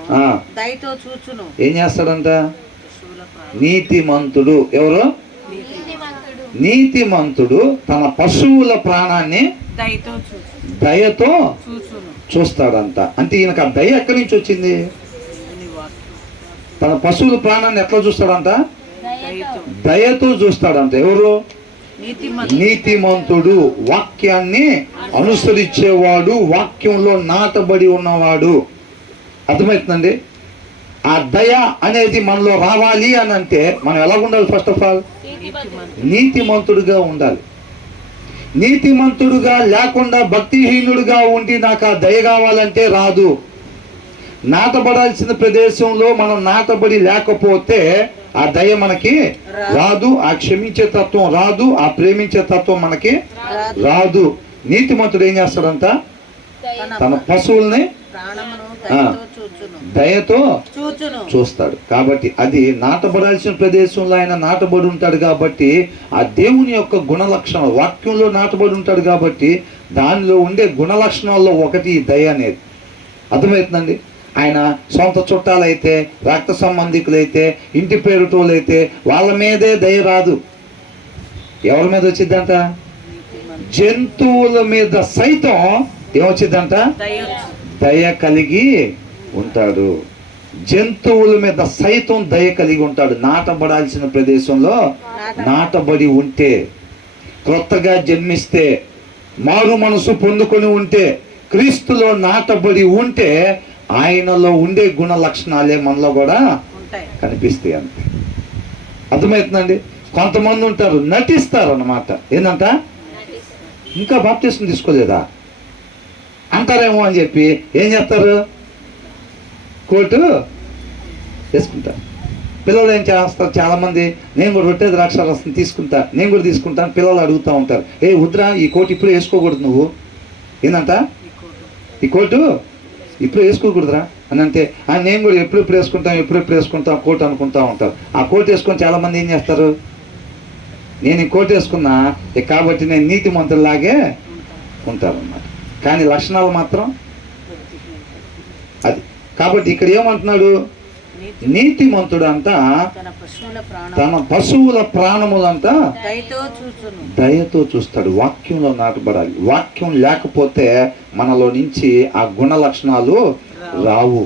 దయతో చూచును. ఏం చేస్తాడంట? నీతిమంతుడు ఎవరు? నీతిమంతుడు తన పశువుల ప్రాణాన్ని దయతో చూస్తాడంట. అంటే ఈయనకు ఆ దయ ఎక్కడి నుంచి వచ్చింది? తన పశువుల ప్రాణాన్ని ఎట్లా చూస్తాడంట? దయతో చూస్తాడంట. ఎవరు? నీతిమంతుడు, వాక్యాన్ని అనుసరించేవాడు, వాక్యంలో నాటబడి ఉన్నవాడు. అర్థమవుతుందండి? ఆ దయ అనేది మనలో రావాలి అని అంటే మనం ఎలా ఉండాలి? ఫస్ట్ ఆఫ్ ఆల్ నీతిమంతుడుగా ఉండాలి. నీతిమంతుడుగా లేకుండా భక్తిహీనుడుగా ఉండి నాకు ఆ దయ కావాలంటే రాదు. నాటబడాల్సిన ప్రదేశంలో మనం నాటబడి లేకపోతే ఆ దయ మనకి రాదు, ఆ క్షమించే తత్వం రాదు, ఆ ప్రేమించే తత్వం మనకి రాదు. నీతిమంతుడు ఏం చేస్తాడంట? తన పశువుల్ని దయతో చూస్తాడు. కాబట్టి అది నాటబడాల్సిన ప్రదేశంలో ఆయన నాటబడి ఉంటాడు కాబట్టి ఆ దేవుని యొక్క గుణ లక్షణాలు వాక్యంలో నాటబడి ఉంటాడు కాబట్టి దానిలో ఉండే గుణ లక్షణాల్లో ఒకటి దయ అనేది. అర్థమవుతుందండి? ఆయన సొంత చుట్టాలైతే, రక్త సంబంధికులైతే, ఇంటి పేరుటోళ్ళైతే వాళ్ళ మీదే దయ రాదు. ఎవరి మీద వచ్చిందంట? జంతువుల మీద సైతం ఏమొచ్చిందంట? దయ కలిగి ఉంటాడు. జంతువుల మీద సైతం దయ కలిగి ఉంటాడు. నాటబడాల్సిన ప్రదేశంలో నాటబడి ఉంటే, క్రొత్తగా జన్మిస్తే, మారు మనసు పొందుకొని ఉంటే, క్రీస్తులో నాటబడి ఉంటే ఆయనలో ఉండే గుణ లక్షణాలే మనలో కూడా కనిపిస్తాయి. అంతే. అర్థమవుతుందండి? కొంతమంది ఉంటారు నటిస్తారు అన్నమాట. ఏంటంట? ఇంకా బాప్తిస్మం తీసుకోలేదా అంటారేమో అని చెప్పి ఏం చేస్తారు? కోటు వేసుకుంటారు. పిల్లలు ఏం చేస్తారు? చాలామంది నేను కూడా రొట్టె ద్రాక్షారసం తీసుకుంటా, నేను కూడా తీసుకుంటాను. పిల్లలు అడుగుతూ ఉంటారు, ఏ వద్దురా ఈ కోటు ఇప్పుడు వేసుకోకూడదు, నువ్వు ఏంటంట ఈ కోటు ఇప్పుడు వేసుకోకూడదురా అని అంటే నేను కూడా ఎప్పుడెప్పుడు వేసుకుంటాం కోట్ అనుకుంటా ఉంటారు. ఆ కోట్ వేసుకొని చాలామంది ఏం చేస్తారు? నేను ఈ కోట్ వేసుకున్నా కాబట్టి నేను నీతిమంతుల్లాగే ఉంటారన్నమాట. కానీ లక్షణాలు మాత్రం అది. కాబట్టి ఇక్కడ ఏమంటున్నాడు? నీతిమంతుడు అంట తన పశువుల ప్రాణములంతా దయతో చూస్తాడు. వాక్యంలో నాటబడాలి. వాక్యం లేకపోతే మనలో నుంచి ఆ గుణ లక్షణాలు రావు.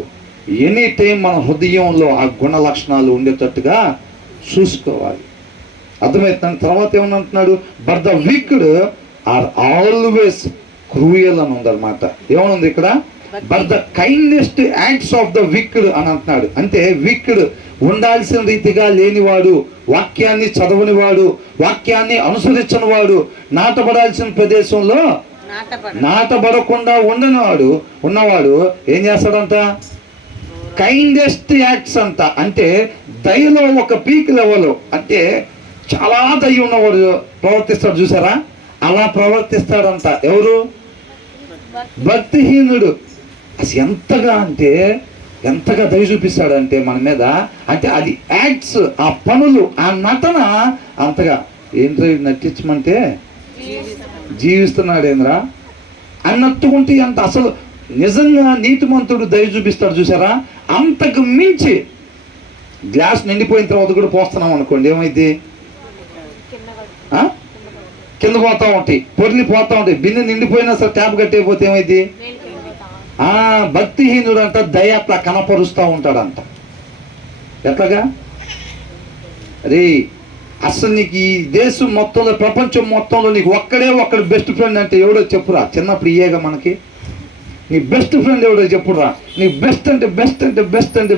ఎనీ టైం మన హృదయంలో ఆ గుణ లక్షణాలు ఉండేటట్టుగా చూసుకోవాలి. అర్థమవుతుంది? తర్వాత ఏమనంటున్నాడు? But the wicked are always cruel అని ఉందన్నమాట. ఏమనుంది ఇక్కడ? But the kindest acts of the wicked అని అంటున్నాడు. అంటే విక్డ్ ఉండాల్సిన రీతిగా లేనివాడు, వాక్యాన్ని చదవనివాడు, వాక్యాన్ని అనుసరించనివాడు, నాటబడాల్సిన ప్రదేశంలో నాటబడకుండా ఉన్నవాడు ఏం చేస్తాడంట? కైండెస్ట్ యాక్ట్స్ అంట. అంటే దయలో ఒక పీక్ లెవెల్, అంటే చాలా దయ ఉన్నవాడు ప్రవర్తిస్తాడు. చూసారా? అలా ప్రవర్తిస్తాడంట. ఎవరు? భక్తిహీనుడు. అసలు ఎంతగా దయ చూపిస్తాడంటే మన మీద. అంటే అది యాక్ట్స్, ఆ పనులు, ఆ నటన అంతగా ఏంట్రా నటించమంటే జీవిస్తున్నాడేంద్రా అన్నట్టుకుంటే అంత అసలు నిజంగా నీతిమంతుడు దయ చూపిస్తాడు. చూసారా? అంతకు మించి గ్లాస్ నిండిపోయిన తర్వాత కూడా పోస్తున్నాం అనుకోండి, ఏమైంది? కింద పోతా ఉంటాయి, పొర్లి పోతా ఉంటాయి. బిన్నె నిండిపోయినా సరే ట్యాప్ కట్టేయకపోతే ఏమైంది? భక్తిహీనుడు అంట దయ అట్లా కనపరుస్తూ ఉంటాడంట. ఎట్లాగా? అరే అసలు నీకు ఈ దేశం మొత్తంలో, ప్రపంచం మొత్తంలో నీకు ఒక్కడు బెస్ట్ ఫ్రెండ్ అంటే ఎవడో చెప్పురా. చిన్నప్పుడు ఇయ్యేగా మనకి, నీ బెస్ట్ ఫ్రెండ్ ఎవడో చెప్పురా. నీ బెస్ట్ అంటే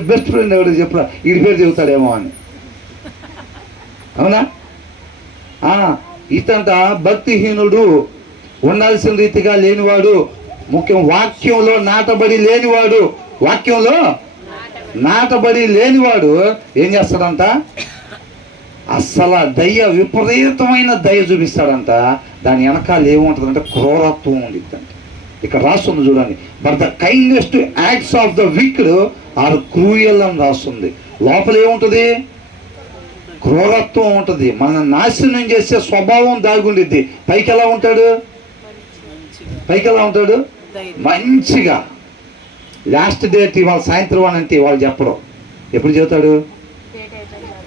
బెస్ట్ ఫ్రెండ్ ఎవడో చెప్పురా. వీడి పేరు చెబుతాడేమో అని. అవునా? ఇతంట భక్తిహీనుడు, ఉండాల్సిన రీతిగా లేనివాడు, ముఖ్యం వాక్యంలో నాటబడి లేనివాడు. వాక్యంలో నాటబడి లేనివాడు ఏం చేస్తాడంట? అస్సలు దయ, విపరీతమైన దయ చూపిస్తాడంట. దాని వెనకాల ఏముంటుందంటే క్రూరత్వం ఉండిద్దంట. ఇక్కడ రాస్తుంది చూడండి, but the kindest acts of the wicked are cruel అని రాస్తుంది. లోపల ఏముంటుంది? క్రూరత్వం ఉంటుంది. మన నాశనం చేసే స్వభావం దాగుండిద్ది. పైకి ఎలా ఉంటాడు? మంచిగా. లాస్ట్ డేట్ ఇవాళ సాయంత్రం అని అంటే వాళ్ళు చెప్పడం. ఎప్పుడు చెబుతాడు?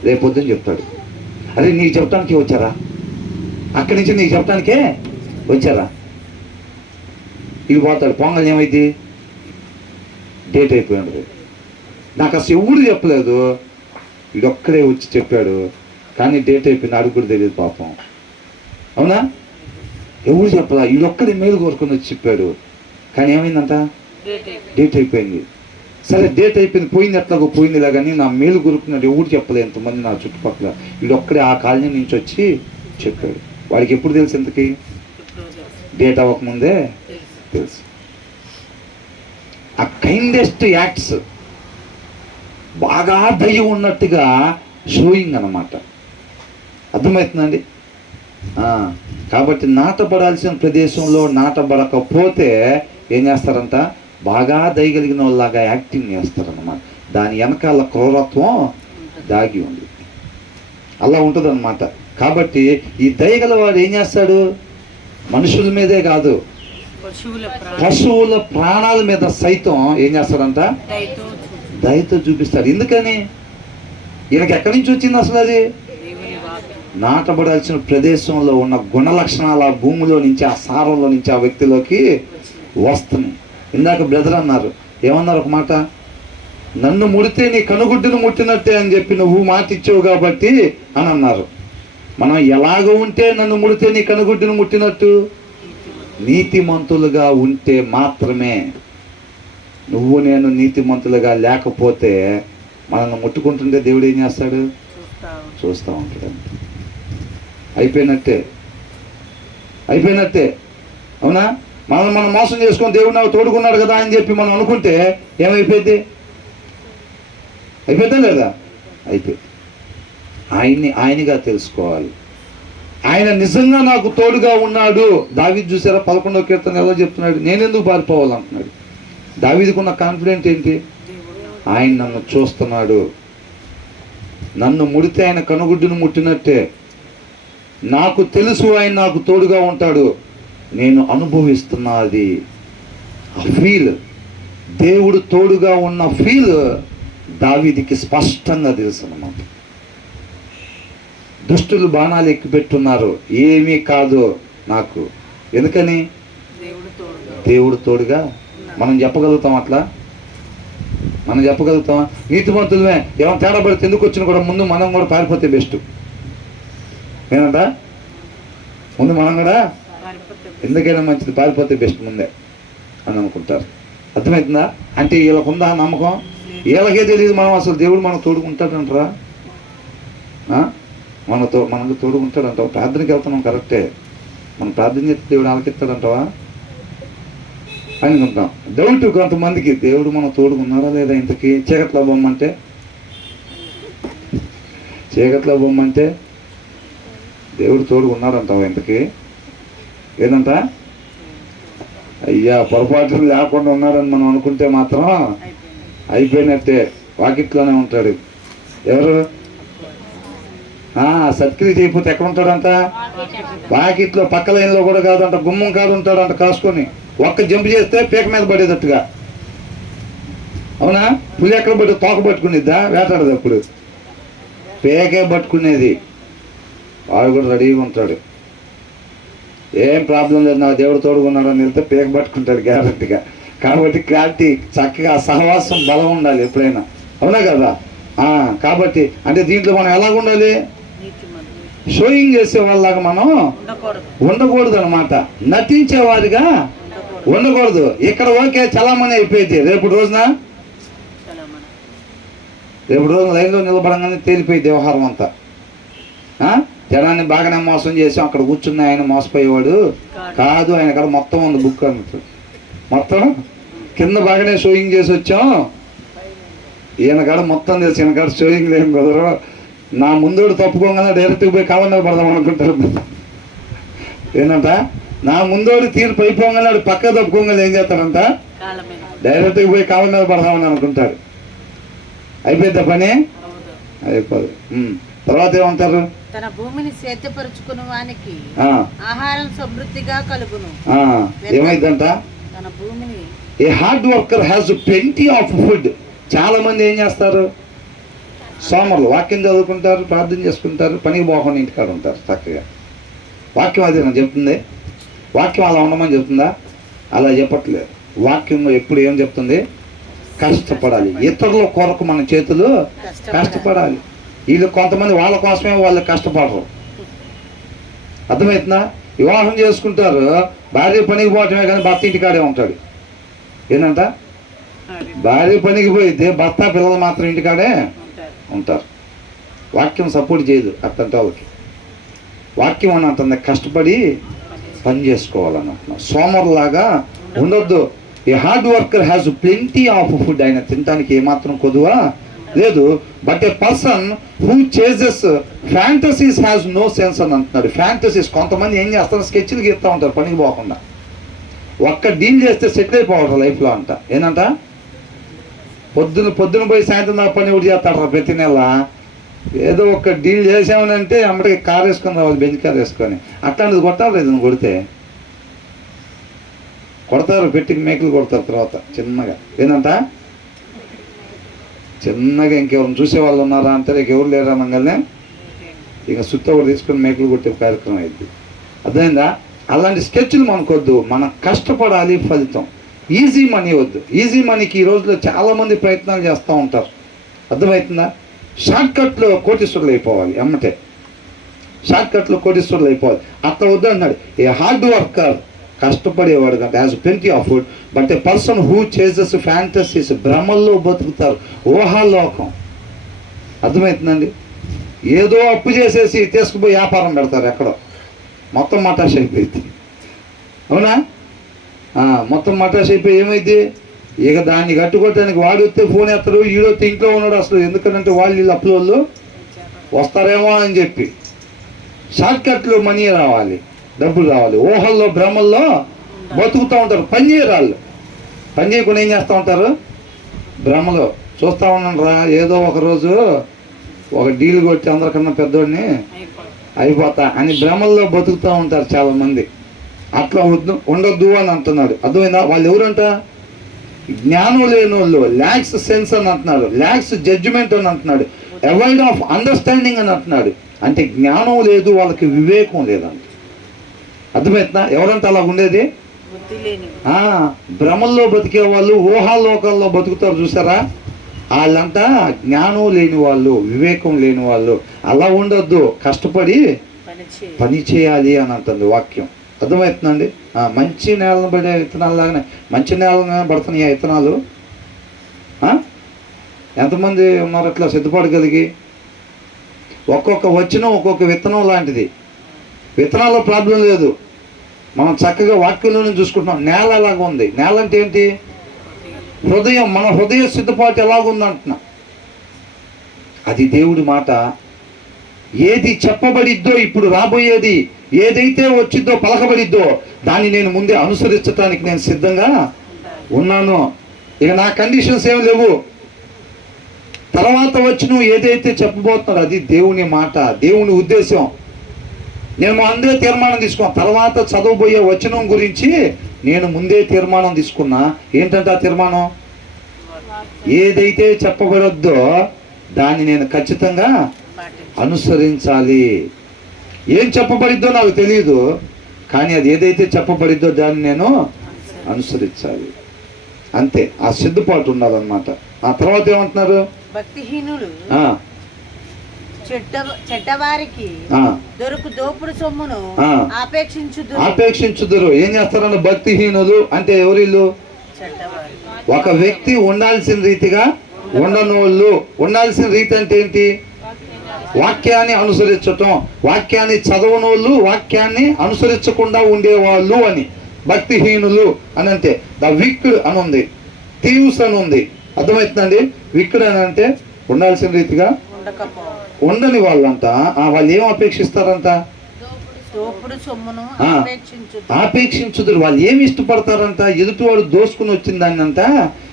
రేపు పొద్దున్న చెప్తాడు. అరే నీకు చెప్పడానికే వచ్చారా? అక్కడి నుంచి నీకు చెప్పడానికే వచ్చారా? ఇవి పోతాడు. పొంగల్ ఏమైంది? డేట్ అయిపోయి ఉండదు. నాకు అసలు ఎవడు చెప్పలేదు, వీడొక్కడే వచ్చి చెప్పాడు. కానీ డేట్ అయిపోయింది, అడుగు కూడా తెలియదు పాపం. అవునా? ఎవరు చెప్పలా, వీడొక్కడే మేలు కోరుకుని వచ్చి చెప్పాడు. కానీ ఏమైందంట? డేట్ అయిపోయింది. సరే డేట్ అయిపోయింది, పోయింది, ఎట్లాగో పోయిందిలా. కానీ నా మేలు కోరుకున్నాడు ఎవరు చెప్పలేదు. ఎంతమంది నా చుట్టుపక్కల. వీడొక్కడే ఆ కాలనీ నుంచి వచ్చి చెప్పాడు. వాడికి ఎప్పుడు తెలుసు? ఎంతకి డేట్ అవ్వకముందే తెలుసు. ఆ కైండెస్ట్ యాక్ట్స్ బాగా దయ ఉన్నట్టుగా షోయింగ్ అన్నమాట. అర్థమవుతుందండి? కాబట్టి నాటబడాల్సిన ప్రదేశంలో నాటబడకపోతే ఏం చేస్తారంట? బాగా దయగలిగిన వాళ్ళలాగా యాక్టింగ్ చేస్తారన్నమాట. దాని వెనకాల క్రూరత్వం దాగి ఉంది. అలా ఉంటుంది అన్నమాట. కాబట్టి ఈ దయగలవాడు ఏం చేస్తాడు? మనుషుల మీదే కాదు, పశువుల ప్రాణాల మీద సైతం ఏం చేస్తాడంట? దయతో చూపిస్తాడు. ఎందుకని? ఈయనకి ఎక్కడి నుంచి వచ్చింది అసలు? అది నాటబడాల్సిన ప్రదేశంలో ఉన్న గుణ లక్షణాలు ఆ భూమిలో నుంచి, ఆ సారంలో నుంచి ఆ వ్యక్తిలోకి వస్తున్నాయి. ఇందాక బ్రదర్ అన్నారు, ఏమన్నారు ఒక మాట? నన్ను ముడితే నీ కనుగుడ్డును ముట్టినట్టే అని చెప్పి నువ్వు మాట ఇచ్చావు కాబట్టి అని అన్నారు. మనం ఎలాగ ఉంటే నన్ను ముడితే నీ కనుగుడ్డును ముట్టినట్టు? నీతిమంతులుగా ఉంటే మాత్రమే. నువ్వు నేను నీతిమంతులుగా లేకపోతే మనల్ని ముట్టుకుంటుంటే దేవుడు ఏం చేస్తాడు? చూస్తూ ఉంటాడు. అయిపోయినట్టే. అవునా? మనం మోసం చేసుకొని దేవుడు నాకు తోడుకున్నాడు కదా అని చెప్పి మనం అనుకుంటే ఏమైపోయింది? అయిపోయిందా లేదా? అయిపోయింది. ఆయనగా తెలుసుకోవాలి. ఆయన నిజంగా నాకు తోడుగా ఉన్నాడు. దావీదు చూసారా? 11వ కీర్తన ఎలా చెప్తున్నాడు? నేనెందుకు పారిపోవాలంటున్నాడు. దావీదుకున్న కాన్ఫిడెంట్ ఏంటి? ఆయన నన్ను చూస్తున్నాడు. నన్ను ముడితే ఆయన కనుగుడ్డును ముట్టినట్టే. నాకు తెలుసు ఆయన నాకు తోడుగా ఉంటాడు. నేను అనుభవిస్తున్నది ఆ ఫీల్, దేవుడు తోడుగా ఉన్న ఫీల్ దావీదుకి స్పష్టంగా తెలుసు అన్నమాట. దుష్టులు బాణాలు ఎక్కుపెట్టున్నారు, ఏమీ కాదు నాకు. ఎందుకని? దేవుడు తోడుగా. మనం చెప్పగలుగుతాం అట్లా? మనం చెప్పగలుగుతామా? నీతిమంతులమే ఏమైనా తేడా పడితే ఎందుకు వచ్చినా కూడా ముందు మనం కూడా పారిపోతే బెస్ట్. ఏమంటా? ముందు మనం కూడా ఎందుకైనా మంచిది, పారిపోతే బెస్ట్ ముందే అని అనుకుంటారు. అర్థమవుతుందా? అంటే వీళ్ళకుందా నమ్మకం? వీళ్ళకే తెలియదు మనం అసలు దేవుడు మనకు తోడుకుంటాడంటారా? మనకు తోడుకుంటాడంటావా? ప్రార్థనకి వెళ్తున్నాం కరెక్టే, మనం ప్రార్థన చేస్తే దేవుడు ఆలకిస్తాడంటావా అని అనుకుంటాం. డౌట్ కొంతమందికి, దేవుడు మనం తోడుకున్నారా లేదా? ఇంతకీ చీకట్లో బొమ్మంటే దేవుడు తోడుకున్నాడంటావా? ఇంతకీ ఏదంట? అయ్యా పొరపాట్లు లేకుండా ఉన్నాడని మనం అనుకుంటే మాత్రం అయిపోయినట్టే. వాకిట్లోనే ఉంటాడు. ఎవరు? సత్క్రియ చేయకపోతే ఎక్కడ ఉంటాడంట? వాకిట్లో, పక్క లైన్లో కూడా కాదంట, గుమ్మం కాదు ఉంటాడంట కాసుకొని. ఒక్క జంప్ చేస్తే పీక మీద పడేటట్టుగా. అవునా? పులి ఎక్కడ పడి తోక పట్టుకునేద్దా? వేటాడదు. అప్పుడు పేకే పట్టుకునేది. వాడు కూడా రెడీగా ఉంటాడు. ఏం ప్రాబ్లం లేదు, నా దేవుడు తోడుకున్నాడు అని వెళ్తే పేక పట్టుకుంటాడు గ్యారెంటీగా. కాబట్టి క్లారిటీ చక్కగా ఆ సహవాసం బలం ఉండాలి ఎప్పుడైనా, అవునా కదా? కాబట్టి అంటే దీంట్లో మనం ఎలాగ ఉండాలి? నీతిమంతుడు షోయింగ్ చేసే వాళ్ళలాగా మనం ఉండకూడదు. ఉండకూడదు అనమాట. నటించేవారిగా ఉండకూడదు. ఇక్కడ ఓకే చలామణి అయిపోయింది, రేపు రోజున లైన్లో నిలబడంగానే తేలిపోయింది వ్యవహారం అంతా. జనాన్ని బాగానే మోసం చేసాం, అక్కడ కూర్చున్న ఆయన మోసపోయేవాడు కాదు, ఆయన కాడ మొత్తం ఉంది బుక్ అన్నట్టు. మొత్తం కింద బాగానే షోయింగ్ చేసి వచ్చాం, ఈయన కాడ మొత్తం తెలుసు, ఈయన కాడ షోయింగ్ లేని కుదరు. నా ముందోడు తప్పుకోగానే డైరెక్ట్గా పోయి కాలం మీద పడదాం అనుకుంటారు. ఏంటంట, నా ముందోడు తీర్పు అయిపోగానే పక్క తప్పుకోగానే ఏం చేస్తాడంట, డైరెక్ట్గా పోయి కాలం మీద పడదామని అనుకుంటాడు. అయిపోయిందా పని? అయిపోదు. తర్వాత ఏమంటారు? తన భూమిని సేద్యపరుచుకుని వానికి ఆహారం సమృద్ధిగా కలుగును. ఏమైందంట? తన భూమిని a hard worker has plenty of food. చాలా మంది ఏం చేస్తారు? సోమరులు వాక్యం చదువుకుంటారు, ప్రార్థన చేసుకుంటారు, పనికి పోకుండా ఇంటికాడ ఉంటారు చక్కగా. వాక్యం అది నాకు చెప్తుంది. వాక్యం అలా ఉండమని చెప్తుందా? అలా చెప్పట్లేదు. వాక్యం ఎప్పుడు ఏం చెప్తుంది? కష్టపడాలి. ఇతరుల కొరకు మన చేతులు కష్టపడాలి. వీళ్ళు కొంతమంది వాళ్ళ కోసమే వాళ్ళు కష్టపడరు. అర్థమవుతుందా? వివాహం చేసుకుంటారు, భార్య పనికి పోవటమే కానీ భర్త ఇంటికాడే ఉంటాడు. ఏంటంట, భార్య పనికి పోయితే భర్త పిల్లలు మాత్రం ఇంటికాడే ఉంటారు. వాక్యం సపోర్ట్ చేయదు అట్టంటే వాళ్ళకి. వాక్యం అని అంటుంది కష్టపడి పని చేసుకోవాలన్నట్టున్నా. సోమరులాగా ఉండొద్దు. A hard worker has plenty of food. ఆయన తినడానికి ఏమాత్రం కొదువా లేదు. But a person who chases fantasies has no sense అని అంటున్నాడు. ఫ్యాంటసీస్, కొంతమంది ఏం చేస్తారు, స్కెచ్లు గీస్తూ ఉంటారు పనికి పోకుండా. ఒక్క డీల్ చేస్తే సెటిల్ అయిపోవాలి లైఫ్లో అంట. ఏంటంట, పొద్దున పోయి సాయంత్రం దాకా పని ఒకటి చేస్తాడు ప్రతి నెల. ఏదో ఒక డీల్ చేసామని అంటే అమ్మడికి కారు వేసుకొని రావాలి, బెంచ్ కారు వేసుకొని. అట్లాంటిది కొట్టాలి, ఏదైనా కొడితే కొడతారు, పెట్టికి మేకలు కొడతారు తర్వాత చిన్నగా. ఏంటంట, చిన్నగా ఇంకెవరిని చూసే వాళ్ళు ఉన్నారా అంటే ఎవరు లేరా అనగానే ఇక సుత్త కూడా తీసుకొని మేకలు కొట్టే కార్యక్రమం అయింది. అర్థమైందా? అలాంటి స్కెచ్లు మనకొద్దు. మనం కష్టపడాలి, ఫలితం. ఈజీ మనీ వద్దు. ఈజీ మనీకి ఈ రోజులో చాలామంది ప్రయత్నాలు చేస్తూ ఉంటారు. అర్థమవుతుందా? షార్ట్కట్లో కోటీశ్వరులు అయిపోవాలి, అమ్మటే షార్ట్కట్లో కోటీశ్వరులు అయిపోవాలి. అట్లా వద్దు అన్నాడు. ఏ హార్డ్ వర్కర్, కష్టపడేవాడు కంటే has plenty of food. But a person who chases fantasies, భ్రమల్లో బతుకుతారు, ఊహాలోకం. అర్థమవుతుందండి? ఏదో అప్పు చేసేసి తీసుకుపోయి వ్యాపారం పెడతారు ఎక్కడో, మొత్తం మటాష్ అయిపోయింది. అవునా? మొత్తం మటాష్ అయిపోయి ఏమైంది? ఇక దాన్ని కట్టుకోవటానికి వాడు వస్తే ఫోన్ ఎత్తాడు, ఈడొస్తే ఇంట్లో ఉన్నాడు అసలు. ఎందుకంటే వీళ్ళు అప్పుల వాళ్ళు వస్తారేమో అని చెప్పి షార్ట్కట్లు మనీ రావాలి, డబ్బులు రావాలి. ఊహల్లో భ్రమల్లో బతుకుతూ ఉంటారు. పని చేయరాళ్ళు, పని చేయకుండా ఏం చేస్తూ ఉంటారు? భ్రమలో చూస్తూ ఉన్నాను రా, ఏదో ఒకరోజు ఒక డీల్ కొట్టి అందరికన్నా పెద్దోడిని అయిపోతా అని భ్రమల్లో బతుకుతూ ఉంటారు చాలామంది. అట్లా ఉండొద్దు అని అంటున్నాడు. అర్థమైందా? వాళ్ళు ఎవరంట? జ్ఞానం లేని వాళ్ళు. ల్యాక్స్ సెన్స్ అని అంటున్నాడు, ల్యాక్స్ జడ్జిమెంట్ అని అంటున్నాడు, అవాయిడ్ ఆఫ్ అండర్స్టాండింగ్ అని అంటున్నాడు. అంటే జ్ఞానం లేదు, వాళ్ళకి వివేకం లేదంట. అర్థమవుతుందా? ఎవరంటే అలా ఉండేది? భ్రమల్లో బతికే వాళ్ళు, ఊహాలోకంలో బతుకుతారు చూసారా, వాళ్ళంతా జ్ఞానం లేని వాళ్ళు, వివేకం లేని వాళ్ళు. అలా ఉండొద్దు, కష్టపడి పని చేయాలి అని అంటుంది వాక్యం. అర్థమవుతుందండి? మంచి నేలను పడే విత్తనాలు లాగానే మంచి నేలనే పడుతున్నాయి ఆ విత్తనాలు. ఎంతమంది ఉన్నారు అట్లా సిద్ధపడగలిగి? ఒక్కొక్క వచనం ఒక్కొక్క విత్తనం లాంటిది. విత్తనాల్లో ప్రాబ్లం లేదు, మనం చక్కగా వాక్యంలోనే చూసుకుంటున్నాం. నేల ఎలాగ ఉంది? నేల అంటే ఏంటి? హృదయం. మన హృదయ సిద్ధపాటు ఎలాగుందంటున్నా, అది దేవుడి మాట. ఏది చెప్పబడిద్దో, ఇప్పుడు రాబోయేది ఏదైతే వచ్చిద్దో, పలకబడిద్దో, దాన్ని నేను ముందే అనుసరించడానికి నేను సిద్ధంగా ఉన్నాను. ఇక నా కండిషన్స్ ఏమి లేవు. తర్వాత వచ్చి నువ్వు ఏదైతే చెప్పబోతున్నాడు అది దేవుని మాట, దేవుని ఉద్దేశం. నేను అందరూ తీర్మానం తీసుకున్నా. తర్వాత చదవబోయే వచనం గురించి నేను ముందే తీర్మానం తీసుకున్నా. ఏంటంటే ఆ తీర్మానం, ఏదైతే చెప్పబడద్దో దాన్ని నేను ఖచ్చితంగా అనుసరించాలి. ఏం చెప్పబడిద్దో నాకు తెలియదు, కానీ అది ఏదైతే చెప్పబడిద్దో దాన్ని నేను అనుసరించాలి. అంతే, ఆ సిద్ధపాటు ఉండాలన్నమాట. ఆ తర్వాత ఏమంటున్నారు? భక్తిహీనులు ఆ, చెడ్డవారికి ఆ, దోపుడు సొమ్మును ఆ. ఆపేక్షించుదురు. ఏం చేస్తారన్న? భక్తిహీనులు అంటే ఎవరిల్లు? చెడ్డవారు. ఒక వ్యక్తి ఉండాల్సిన రీతిగా ఉండనోళ్ళు. ఉండాల్సిన రీతి అంటే ఏంటి? వాక్యాన్ని అనుసరించటం. వాక్యాన్ని చదవనోళ్ళు, వాక్యాన్ని అనుసరించకుండా ఉండేవాళ్ళు అని భక్తిహీనులు అని అంటే. ద విక్డ్ అని ఉంది, థీవ్స్ అని ఉంది. అర్థమవుతుందండి? విక్డ్ అని అంటే ఉండాల్సిన రీతిగా ఉండని వాళ్ళంతా. వాళ్ళు ఏం అపేక్షిస్తారంట? దోపుడు సొమ్మును ఆపేక్షించుదురు. వాళ్ళు ఏమి ఇష్టపడతారంట? ఎదుటివాడు దోసుకుని వచ్చిన దాన్ని అంట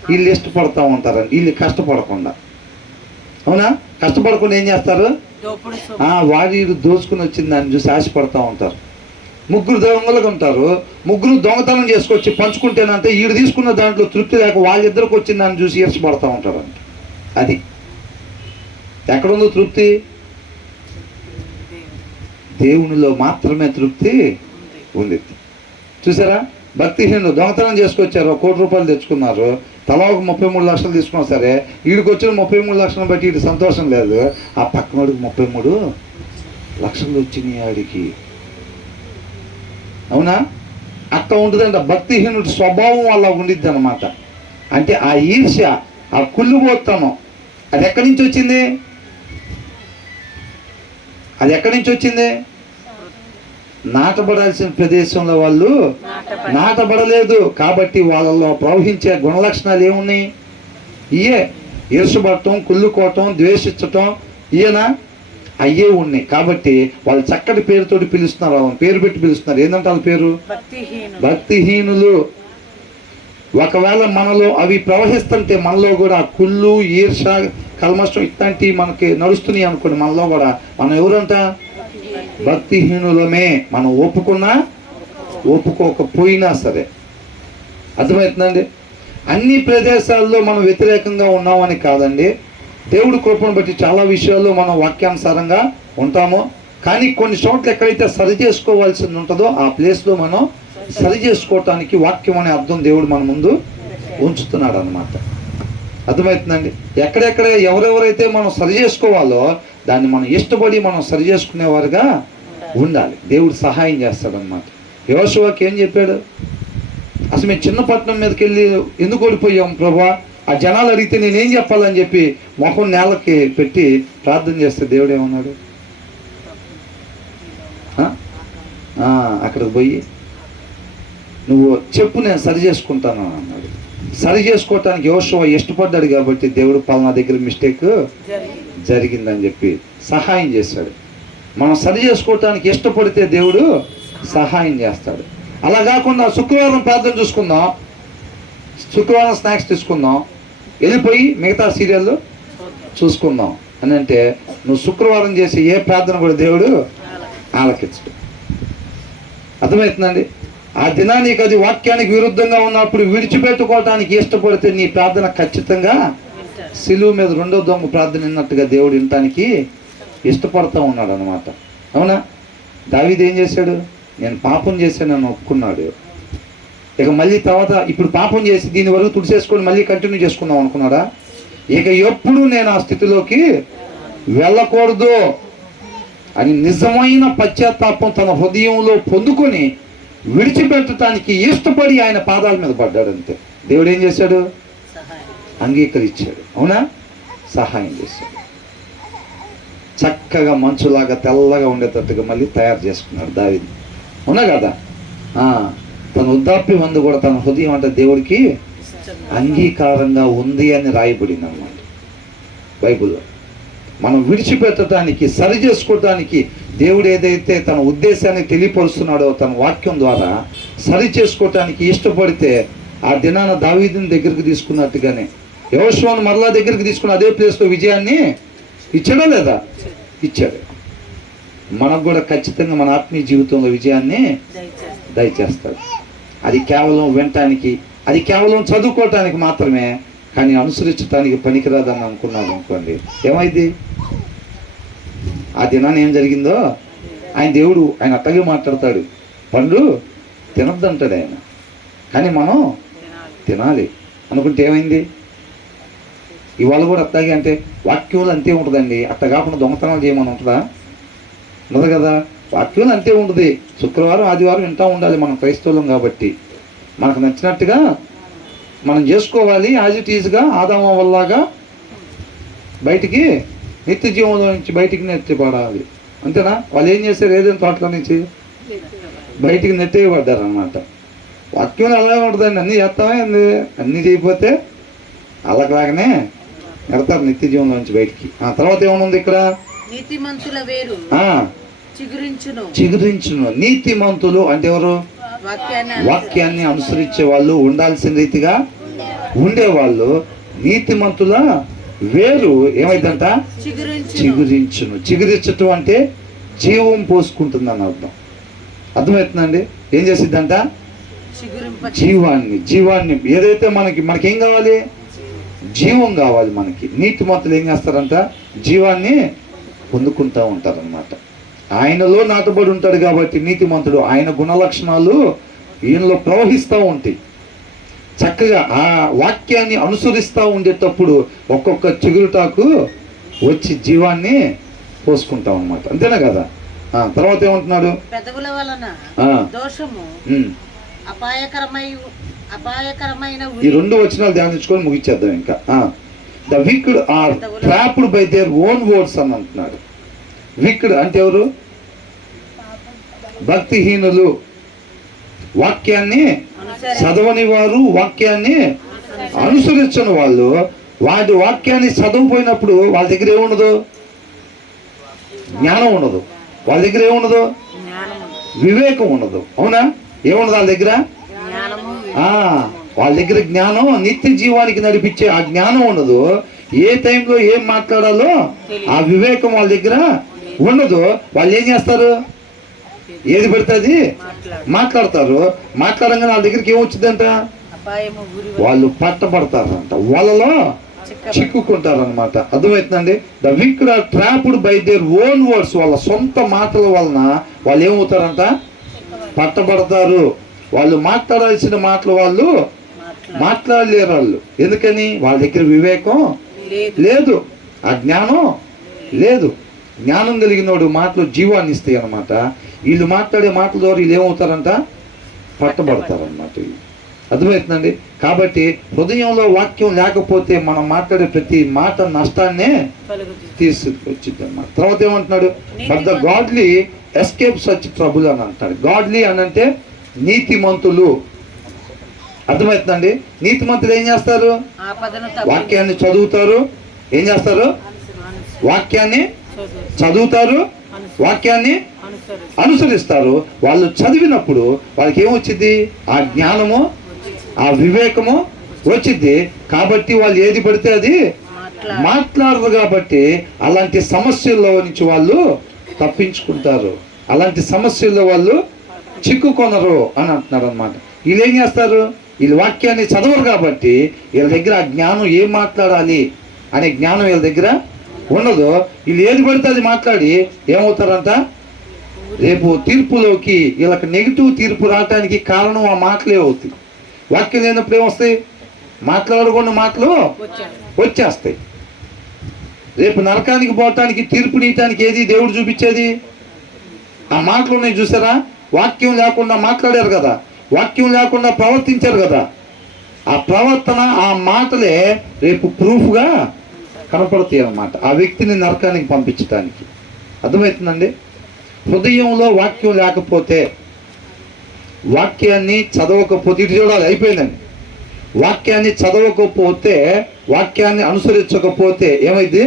వీళ్ళు ఇష్టపడతా ఉంటారంట. వీళ్ళు కష్టపడకుండా, అవునా? కష్టపడకుండా ఏం చేస్తారు? వాడు దోసుకుని వచ్చిన దాన్ని చూసి ఆశపడతా ఉంటారు. ముగ్గురు దొంగలుగా ఉంటారు. ముగ్గురు దొంగతనం చేసుకొచ్చి పంచుకుంటేనంటే వీడు తీసుకున్న దాంట్లో తృప్తి లేక వాళ్ళిద్దరికి వచ్చిన దాన్ని చూసి ఈర్షపడతా ఉంటారంట. అది ఎక్కడుందో తృప్తి? దేవునిలో మాత్రమే తృప్తి ఉంది. చూసారా? భక్తిహీనులు దొంగతనం చేసుకొచ్చారు, 1 కోటి రూపాయలు తెచ్చుకున్నారు, తలా ఒక 33 లక్షలు తీసుకున్నా సరే వీడికి వచ్చిన 33 లక్షలను బట్టి వీడికి సంతోషం లేదు. ఆ పక్కనోడికి 33 లక్షలు వచ్చినాయి ఆడికి. అవునా? అట్లా ఉంటుందంట. భక్తిహీనుడి స్వభావం అలా ఉండిద్ది అనమాట. అంటే ఆ ఈర్ష్య, ఆ కుళ్ళుబోత్తనం అది ఎక్కడి నుంచి వచ్చింది? అది ఎక్కడి నుంచి వచ్చింది? నాటబడాల్సిన ప్రదేశంలో వాళ్ళు నాటబడలేదు కాబట్టి వాళ్ళలో ప్రవహించే గుణలక్షణాలు ఏమున్నాయి? ఇయే ఈర్షపడటం, కుళ్ళుకోవటం, ద్వేషించటం, ఈయన అయ్యే ఉన్నాయి. కాబట్టి వాళ్ళు చక్కటి పేరుతోటి పిలుస్తున్నారు, వాళ్ళని పేరు పెట్టి పిలుస్తున్నారు. ఏంటంటే వాళ్ళ పేరు భక్తిహీనులు. ఒకవేళ మనలో అవి ప్రవహిస్తుంటే మనలో కూడా కుళ్ళు, ఈర్ష, కల్మషం ఇట్లాంటివి మనకి నడుస్తున్నాయి అనుకోండి, మనలో కూడా మనం ఎవరంట? భక్తిహీనులమే. మనం ఒప్పుకున్నా ఒప్పుకోకపోయినా సరే. అర్థమవుతుందండి? అన్ని ప్రదేశాల్లో మనం వ్యతిరేకంగా ఉన్నామని కాదండి. దేవుడి కృపను బట్టి చాలా విషయాల్లో మనం వాక్యానుసారంగా ఉంటాము. కానీ కొన్ని చోట్ల ఎక్కడైతే సరి చేసుకోవాల్సింది ఉంటుందో ఆ ప్లేస్లో మనం సరి చేసుకోవటానికి వాక్యం అనే అర్థం దేవుడు మన ముందు ఉంచుతున్నాడు అన్నమాట. అర్థమవుతుందండి? ఎక్కడెక్కడ ఎవరెవరైతే మనం సరి చేసుకోవాలో దాన్ని మనం ఇష్టపడి మనం సరి చేసుకునేవారుగా ఉండాలి. దేవుడు సహాయం చేస్తాడనమాట. యోషువాకి ఏం చెప్పాడు? అసలు మేము చిన్న పట్టణం మీదకి వెళ్ళి ఎందుకు ఓడిపోయాం ప్రభా? ఆ జనాలు అడిగితే నేనేం చెప్పాలని చెప్పి మొహం నేలకి పెట్టి ప్రార్థన చేస్తే దేవుడు ఏమన్నాడు? అక్కడికి పోయి నువ్వు చెప్పు, నేను సరి చేసుకుంటాను అన్నాడు. సరి చేసుకోవటానికి యోషువ ఇష్టపడ్డాడు కాబట్టి దేవుడు పలానా దగ్గర మిస్టేక్ జరిగిందని చెప్పి సహాయం చేశాడు. మనం సరి చేసుకోవటానికి ఇష్టపడితే దేవుడు సహాయం చేస్తాడు. అలా కాకుండా శుక్రవారం ప్రార్థన చూసుకుందాం, శుక్రవారం స్నాక్స్ తీసుకుందాం, వెళ్ళిపోయి మిగతా సీరియల్ చూసుకుందాం అని అంటే నువ్వు శుక్రవారం చేసే ఏ ప్రార్థన కూడా దేవుడు ఆలకించడు. అర్థమవుతుందండి? ఆ దినానికి అది వాక్యానికి విరుద్ధంగా ఉన్నప్పుడు విడిచిపెట్టుకోవటానికి ఇష్టపడితే నీ ప్రార్థన ఖచ్చితంగా సిలువ మీద 2వ దొంగ ప్రార్థన విన్నట్టుగా దేవుడు వినటానికి ఇష్టపడతా ఉన్నాడు అనమాట. అవునా? దావీదు ఏం చేశాడు? నేను పాపం చేశానని ఒప్పుకున్నాడు. ఇక మళ్ళీ తర్వాత ఇప్పుడు పాపం చేసి దీని వరకు తుడిసేసుకొని మళ్ళీ కంటిన్యూ చేసుకుందాం అనుకున్నాడా? ఇక ఎప్పుడు నేను ఆ స్థితిలోకి వెళ్ళకూడదు అని నిజమైన పశ్చాత్తాపం తన హృదయంలో పొందుకొని విడిచిపెట్టడానికి ఇష్టపడి ఆయన పాదాల మీద పడ్డాడు. అంతే. దేవుడు ఏం చేశాడు? అంగీకరించాడు. అవునా? సహాయం చేశాడు. చక్కగా మంచులాగా తెల్లగా ఉండేటట్టుగా మళ్ళీ తయారు చేసుకున్నాడు దావీదు. అవునా కదా? తన వృద్ధాప్యం అందు కూడా తన హృదయం అంటే దేవుడికి అంగీకారంగా ఉంది అని రాయబడింది అన్నమాట బైబిల్లో. మనం విడిచిపెట్టడానికి, సరి చేసుకోవటానికి దేవుడు ఏదైతే తన ఉద్దేశాన్ని తెలియపరుస్తున్నాడో తన వాక్యం ద్వారా సరి చేసుకోవటానికి ఇష్టపడితే ఆ దినాన దావీదుని దగ్గరికి తీసుకున్నట్టుగానే యోషువను మరలా దగ్గరికి తీసుకున్న అదే ప్లేస్లో విజయాన్ని ఇచ్చాడా లేదా? ఇచ్చాడు. మనకు కూడా ఖచ్చితంగా మన ఆత్మీయ జీవితంలో విజయాన్ని దయచేస్తాడు. అది కేవలం వినటానికి, అది కేవలం చదువుకోవటానికి మాత్రమే, కానీ అనుసరించడానికి పనికిరాదని అనుకున్నాడు అనుకోండి, ఏమైంది? ఆ దినాన్ని ఏం జరిగిందో ఆయన దేవుడు ఆయన అట్టగే మాట్లాడతాడు. పండు తినద్దు అంటాడు ఆయన, కానీ మనం తినాలి అనుకుంటే ఏమైంది? ఇవాళ కూడా అట్లాగే అంటే వాక్యంలో అంతే ఉంటుందండి, అట్ట కాకుండా దొంగతనాలు చేయమని ఉంటుందా? ఉండదు కదా. వాక్యంలో అంతే ఉంటుంది. శుక్రవారం ఆదివారం వింటూ ఉండాలి మనం క్రైస్తవులం కాబట్టి. మనకు నచ్చినట్టుగా మనం చేసుకోవాలి. యాజ్ ఇట్ ఈజ్గా ఆదాము వల్లగా బయటికి నిత్య జీవంలో నుంచి బయటికి నెట్టిపడాలి. అంతేనా? వాళ్ళు ఏం చేశారు? ఏదైనా తోటలో నుంచి బయటికి నెట్టేయబడ్డారు అన్నమాట. వాక్యంలో అలాగే ఉంటుందండి. అన్నీ చేస్తామే, అన్నీ చేయకపోతే అలాగలాగానే నెడతారు నిత్య జీవంలో నుంచి బయటికి. ఆ తర్వాత ఏమనుంది ఇక్కడ? నీతిమంతుల వేరు ఆ చిగురించును. నీతిమంతులు అంటే ఎవరు? వాక్యాన్ని అనుసరించే వాళ్ళు, ఉండాల్సిన రీతిగా ఉండేవాళ్ళు. నీతిమంతుల వేరు ఏమైందంట? చిగురించును. చిగురించటం అంటే జీవం పోసుకుంటుంది అని అర్థం. అర్థమవుతుందండి? ఏం చేసిద్దంట? జీవాన్ని ఏదైతే మనకేం కావాలి? జీవం కావాలి మనకి. నీతిమంతులు ఏం చేస్తారంట? జీవాన్ని పొందుకుంటూ ఉంటారనమాట. ఆయనలో నాటబడి ఉంటాడు కాబట్టి నీతిమంతుడు. ఆయన గుణలక్షణాలు ఈయనలో ప్రవహిస్తూ ఉంటాయి. చక్కగా ఆ వాక్యాన్ని అనుసరిస్తూ ఉండేటప్పుడు ఒక్కొక్క చిగురుటాకు వచ్చి జీవాన్ని పోసుకుంటాం అనమాట. అంతేనా కదా? తర్వాత ఏమంటున్నాడు? పెదవుల వలన దోషము అపాయకరమైన ఈ 2 వచనాలు ధ్యానించుకొని ముగించేద్దాం ఇంకా. The wicked are trapped by their own words అని అంటున్నాడు. విక్డ్ అంటే ఎవరు? భక్తిహీనులు. వాక్యాన్ని చదవని వారు, వాక్యాన్ని అనుసరించని వాళ్ళు. వాటి వాక్యాన్ని చదవపోయినప్పుడు వాళ్ళ దగ్గర ఏముండదు? జ్ఞానం ఉండదు. వాళ్ళ దగ్గర ఏముండదు? వివేకం ఉండదు. అవునా? ఏముండదు వాళ్ళ దగ్గర? వాళ్ళ దగ్గర జ్ఞానం, నిత్య జీవానికి నడిపించే ఆ జ్ఞానం ఉండదు. ఏ టైంలో ఏం మాట్లాడాలో ఆ వివేకం వాళ్ళ దగ్గర ఉండదు. వాళ్ళు ఏం చేస్తారు? ఏది పెడుతుంది మాట్లాడతారు. మాట్లాడంగానే వాళ్ళ దగ్గరికి ఏమొచ్చిందంట? వాళ్ళు పట్టబడతారంట, వాళ్ళలో చిక్కుకుంటారనమాట. అర్థమవుతుందండి? The wicked are trapped by their own words. వాళ్ళ సొంత మాటల వలన వాళ్ళు ఏమవుతారంట? పట్టబడతారు. వాళ్ళు మాట్లాడాల్సిన మాటలు వాళ్ళు మాట్లాడలేరు. వాళ్ళు ఎందుకని? వాళ్ళ దగ్గర వివేకం లేదు, ఆ జ్ఞానం లేదు. జ్ఞానం కలిగినోడు మాటలు జీవాన్ని ఇస్తాయి అన్నమాట. వీళ్ళు మాట్లాడే మాటల ద్వారా వీళ్ళు ఏమవుతారంట? పట్టబడతారన్నమాట. అర్థమవుతుందండి? కాబట్టి హృదయంలో వాక్యం లేకపోతే మనం మాట్లాడే ప్రతి మాట నష్టాన్నే తీసుకొచ్చింది అన్నమాట. తర్వాత ఏమంటున్నాడు? But the godly escape such trouble అని అంటాడు. గాడ్లీ అని అంటే నీతిమంతులు. అర్థమవుతుందండి? నీతిమంతులు ఏం చేస్తారు? వాక్యాన్ని చదువుతారు. ఏం చేస్తారు? వాక్యాన్ని చదువుతారు, వాక్యాన్ని అనుసరిస్తారు. వాళ్ళు చదివినప్పుడు వాళ్ళకి ఏమొచ్చింది? ఆ జ్ఞానము, ఆ వివేకము వచ్చింది. కాబట్టి వాళ్ళు ఏది పడితే అది మాట్లాడరు. కాబట్టి అలాంటి సమస్యల్లో నుంచి వాళ్ళు తప్పించుకుంటారు. అలాంటి సమస్యల్లో వాళ్ళు చిక్కుకొనరు అని అంటున్నారు అనమాట. వీళ్ళు ఏం చేస్తారు? వీళ్ళు వాక్యాన్ని చదవరు కాబట్టి వీళ్ళ దగ్గర ఆ జ్ఞానం ఏం మాట్లాడాలి అనే జ్ఞానం వీళ్ళ దగ్గర ఉండదు. వీళ్ళు ఏది పడితే అది మాట్లాడి ఏమవుతారంట? రేపు తీర్పులోకి వీళ్ళకి నెగిటివ్ తీర్పు రావటానికి కారణం ఆ మాటలే అవుతాయి. వాక్యం లేనప్పుడు ఏమొస్తాయి? మాట్లాడకుండా మాటలు వచ్చేస్తాయి. రేపు నరకానికి పోవటానికి, తీర్పు నీయటానికి ఏది దేవుడు చూపించేది? ఆ మాటలు ఉన్నాయి చూసారా? వాక్యం లేకుండా మాట్లాడారు కదా, వాక్యం లేకుండా ప్రవర్తించారు కదా. ఆ ప్రవర్తన, ఆ మాటలే రేపు ప్రూఫ్గా కనపడతాయి అన్నమాట ఆ వ్యక్తిని నరకానికి పంపించడానికి. అర్థమవుతుందండి? హృదయంలో వాక్యం లేకపోతే, వాక్యాన్ని చదవకపోతే, ఇటు చూడాలి, అయిపోయిందండి. వాక్యాన్ని చదవకపోతే, వాక్యాన్ని అనుసరించకపోతే ఏమైంది?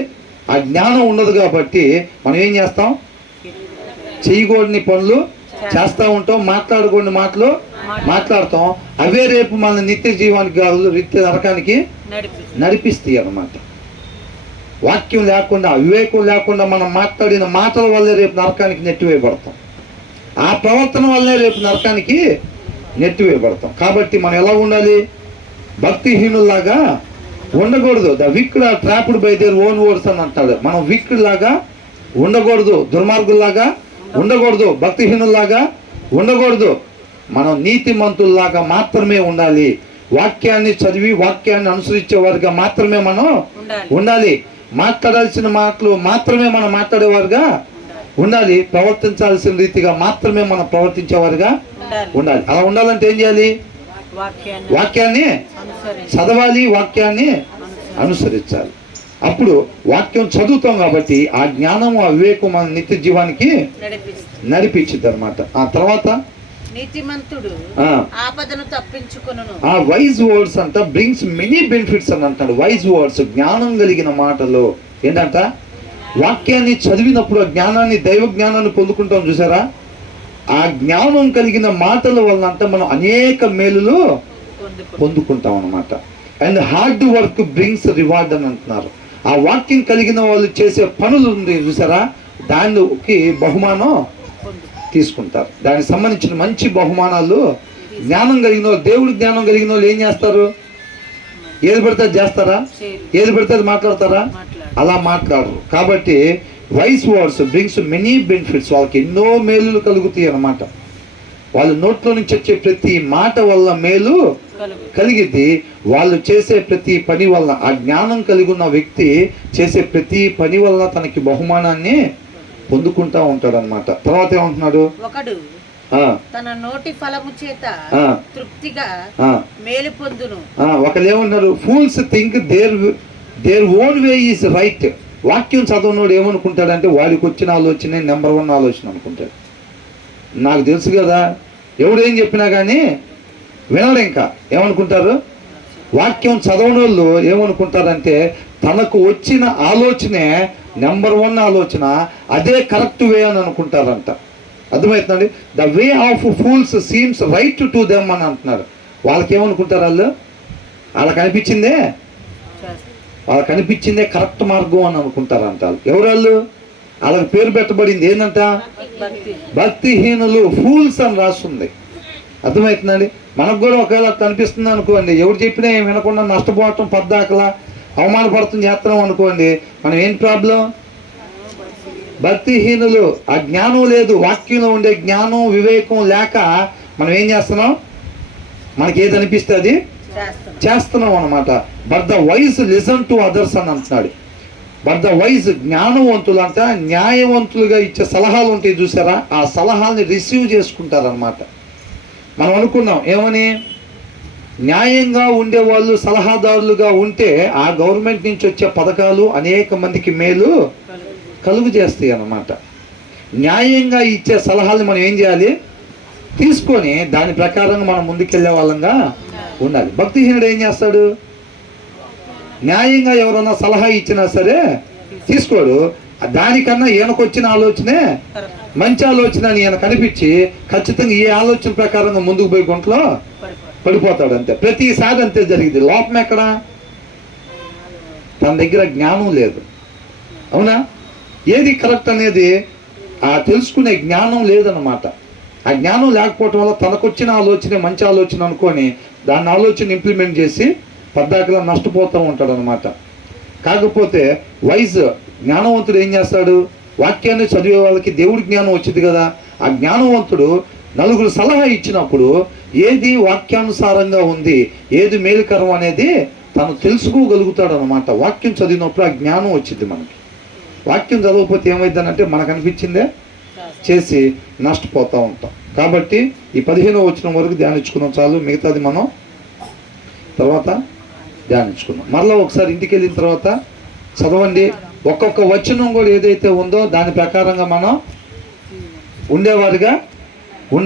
ఆ జ్ఞానం ఉండదు. కాబట్టి మనం ఏం చేస్తాం? చేయకూడని పనులు చేస్తూ ఉంటాం, మాట్లాడకూడని మాటలు మాట్లాడతాం. అవే రేపు మన నిత్య జీవానికి కాదు, నిత్య నరకానికి నడిపిస్తాయి అన్నమాట. వాక్యం లేకుండా, వివేకం లేకుండా మనం మాట్లాడిన మాటల వల్లే రేపు నరకానికి నెట్టివేయబడతాం. ఆ ప్రవర్తన వల్లే రేపు నరకానికి నెట్టివేయబడతాం. కాబట్టి మనం ఎలా ఉండాలి? భక్తిహీనుల్లాగా ఉండకూడదు. The wicked are trapped by their own words అని అంటాడు. మనం విక్డ్ లాగా ఉండకూడదు, దుర్మార్గుల్లాగా ఉండకూడదు, భక్తిహీనుల్లాగా ఉండకూడదు. మనం నీతిమంతుల్లాగా మాత్రమే ఉండాలి. వాక్యాన్ని చదివి వాక్యాన్ని అనుసరించే వారిగా మాత్రమే మనం ఉండాలి. మాట్లాడాల్సిన మాటలు మాత్రమే మనం మాట్లాడేవారుగా ఉండాలి. ప్రవర్తించాల్సిన రీతిగా మాత్రమే మనం ప్రవర్తించేవారుగా ఉండాలి. అలా ఉండాలంటే ఏం చేయాలి? వాక్యాన్ని చదవాలి, వాక్యాన్ని అనుసరించాలి. అప్పుడు వాక్యం చదువుతాం కాబట్టి ఆ జ్ఞానం ఆ వివేకం మన నిత్య జీవానికి నడిపించింది అనమాట. ఆ తర్వాత నీతిమంతుడు ఆపదను తప్పించుకొనును. ఆ వైజ్ వర్డ్స్ అంట బ్రింగ్స్ మెనీ బెనిఫిట్స్ అని అంటాడు. వైజ్ వర్డ్స్ జ్ఞానం కలిగిన మాటలు ఏంటంట? వాక్యాన్ని చదివినప్పుడు ఆ జ్ఞానాన్ని, దైవ జ్ఞానాన్ని పొందుకుంటాం చూసారా? ఆ జ్ఞానం కలిగిన మాటల వలన అంట మనం అనేక మేలులు పొందుకుంటాం అనమాట. And hard work brings reward అని అంటున్నారు. ఆ వాక్యం కలిగిన వాళ్ళు చేసే పనులు ఉంది చూసారా, దానికి బహుమానం తీసుకుంటారు. దానికి సంబంధించిన మంచి బహుమానాలు జ్ఞానం కలిగిన వాళ్ళు, దేవుడి జ్ఞానం కలిగిన వాళ్ళు ఏం చేస్తారు? ఏది పడితే చేస్తారా? ఏది పడితే మాట్లాడతారా? అలా మాట్లాడరు. కాబట్టి wise words brings many benefits, వాళ్ళకి ఎన్నో మేలులు కలుగుతాయి అన్నమాట. వాళ్ళ నోట్లో నుంచి వచ్చే ప్రతి మాట వల్ల మేలు కలిగిద్ది. వాళ్ళు చేసే ప్రతి పని వల్ల, ఆ జ్ఞానం కలిగి ఉన్న వ్యక్తి చేసే ప్రతి పని వల్ల తనకి బహుమానాన్ని పొందుకుంటా ఉంటాడు అనమాట. తర్వాత ఏమంటున్నాడు? ఒకడు తన నోటి ఫలము చేత తృప్తిగా మేలు పొందును. ఒకరు ఏమన్నారు? Fools think their own way is right. వాక్యం చదవనోడు ఏమనుకుంటాడంటే వాడికి వచ్చిన ఆలోచనే నెంబర్ 1 ఆలోచన అనుకుంటాడు. నాకు తెలుసు కదా, ఎవడేం చెప్పినా కానీ వినడు. ఇంకా ఏమనుకుంటారు? వాక్యం చదవని వాళ్ళు ఏమనుకుంటారంటే తనకు వచ్చిన ఆలోచనే నెంబర్ 1 ఆలోచన, అదే కరెక్ట్ వే అని అనుకుంటారంట. అర్థమవుతుందండి? The way of fools seems right to them అని అంటున్నారు. వాళ్ళకి ఏమనుకుంటారు? వాళ్ళకి అనిపించిందే, వాళ్ళకి అనిపించిందే కరెక్ట్ మార్గం అని అనుకుంటారంట. ఎవరు వాళ్ళు? వాళ్ళకి పేరు పెట్టబడింది ఏంటంట? భక్తిహీనులు, ఫూల్స్ అని రాస్తుంది. అర్థమవుతుందండి? మనకు కూడా ఒకవేళ కనిపిస్తుంది అనుకోండి, ఎవరు చెప్పినా ఏం వినకుండా నష్టపోవటం, పద్దాకలా అవమానపడుతుంది చేస్తున్నాం అనుకోండి, మనం ఏం ప్రాబ్లం? భక్తిహీనులు. ఆ జ్ఞానం లేదు, వాక్యంలో ఉండే జ్ఞానం వివేకం లేక మనం ఏం చేస్తున్నాం? మనకి ఏది అనిపిస్తే అది చేస్తున్నాం అనమాట. But the wise listen to others అని అంటున్నాడు. బట్ ద వైజ్, జ్ఞానవంతులు అంట న్యాయవంతులుగా ఇచ్చే సలహాలు ఉంటాయి చూసారా, ఆ సలహాల్ని రిసీవ్ చేసుకుంటారనమాట. మనం అనుకున్నాం ఏమని? న్యాయంగా ఉండేవాళ్ళు సలహాదారులుగా ఉంటే ఆ గవర్నమెంట్ నుంచి వచ్చే పథకాలు అనేక మందికి మేలు కలుగు చేస్తాయి అన్నమాట. న్యాయంగా ఇచ్చే సలహాలు మనం ఏం చేయాలి? తీసుకొని దాని ప్రకారంగా మనం ముందుకెళ్ళే వాళ్ళంగా ఉండాలి. భక్తిహీనుడు ఏం చేస్తాడు? న్యాయంగా ఎవరన్నా సలహా ఇచ్చినా సరే తీసుకోడు. దానికన్నా ఈయనకొచ్చిన ఆలోచనే మంచి ఆలోచన అని ఈయన కనిపించి ఖచ్చితంగా ఈ ఆలోచన ప్రకారంగా ముందుకు పోయి గుంటలో పడిపోతాడు. అంతే, ప్రతిసారి అంతే జరిగింది. లోపం ఎక్కడ? తన దగ్గర జ్ఞానం లేదు. అవునా? ఏది కరెక్ట్ అనేది తెలుసుకునే జ్ఞానం లేదన్నమాట. ఆ జ్ఞానం లేకపోవటం వల్ల తనకొచ్చిన ఆలోచనే మంచి ఆలోచన అనుకొని దాన్ని ఆలోచన ఇంప్లిమెంట్ చేసి పద్దాకలా నష్టపోతూ ఉంటాడు అనమాట. కాకపోతే వైజ్ జ్ఞానవంతుడు ఏం చేస్తాడు? వాక్యాన్ని చదివే వాళ్ళకి దేవుడి జ్ఞానం వచ్చింది కదా, ఆ జ్ఞానవంతుడు నలుగురు సలహా ఇచ్చినప్పుడు ఏది వాక్యానుసారంగా ఉంది, ఏది మేలుకరం అనేది తను తెలుసుకోగలుగుతాడు అనమాట. వాక్యం చదివినప్పుడు ఆ జ్ఞానం వచ్చింది మనకి. వాక్యం చదవకపోతే ఏమైందనంటే మనకు అనిపించిందే చేసి నష్టపోతూ ఉంటాం. కాబట్టి ఈ 15వ వచనం వరకు ధ్యానించుకున్నాం చాలు, మిగతాది మనం తర్వాత ధ్యానించుకున్నాం. మరలా ఒకసారి ఇంటికి వెళ్ళిన తర్వాత చదవండి. ఒక్కొక్క వచనం కూడా ఏదైతే ఉందో దాని ప్రకారంగా మనం ఉండేవారుగా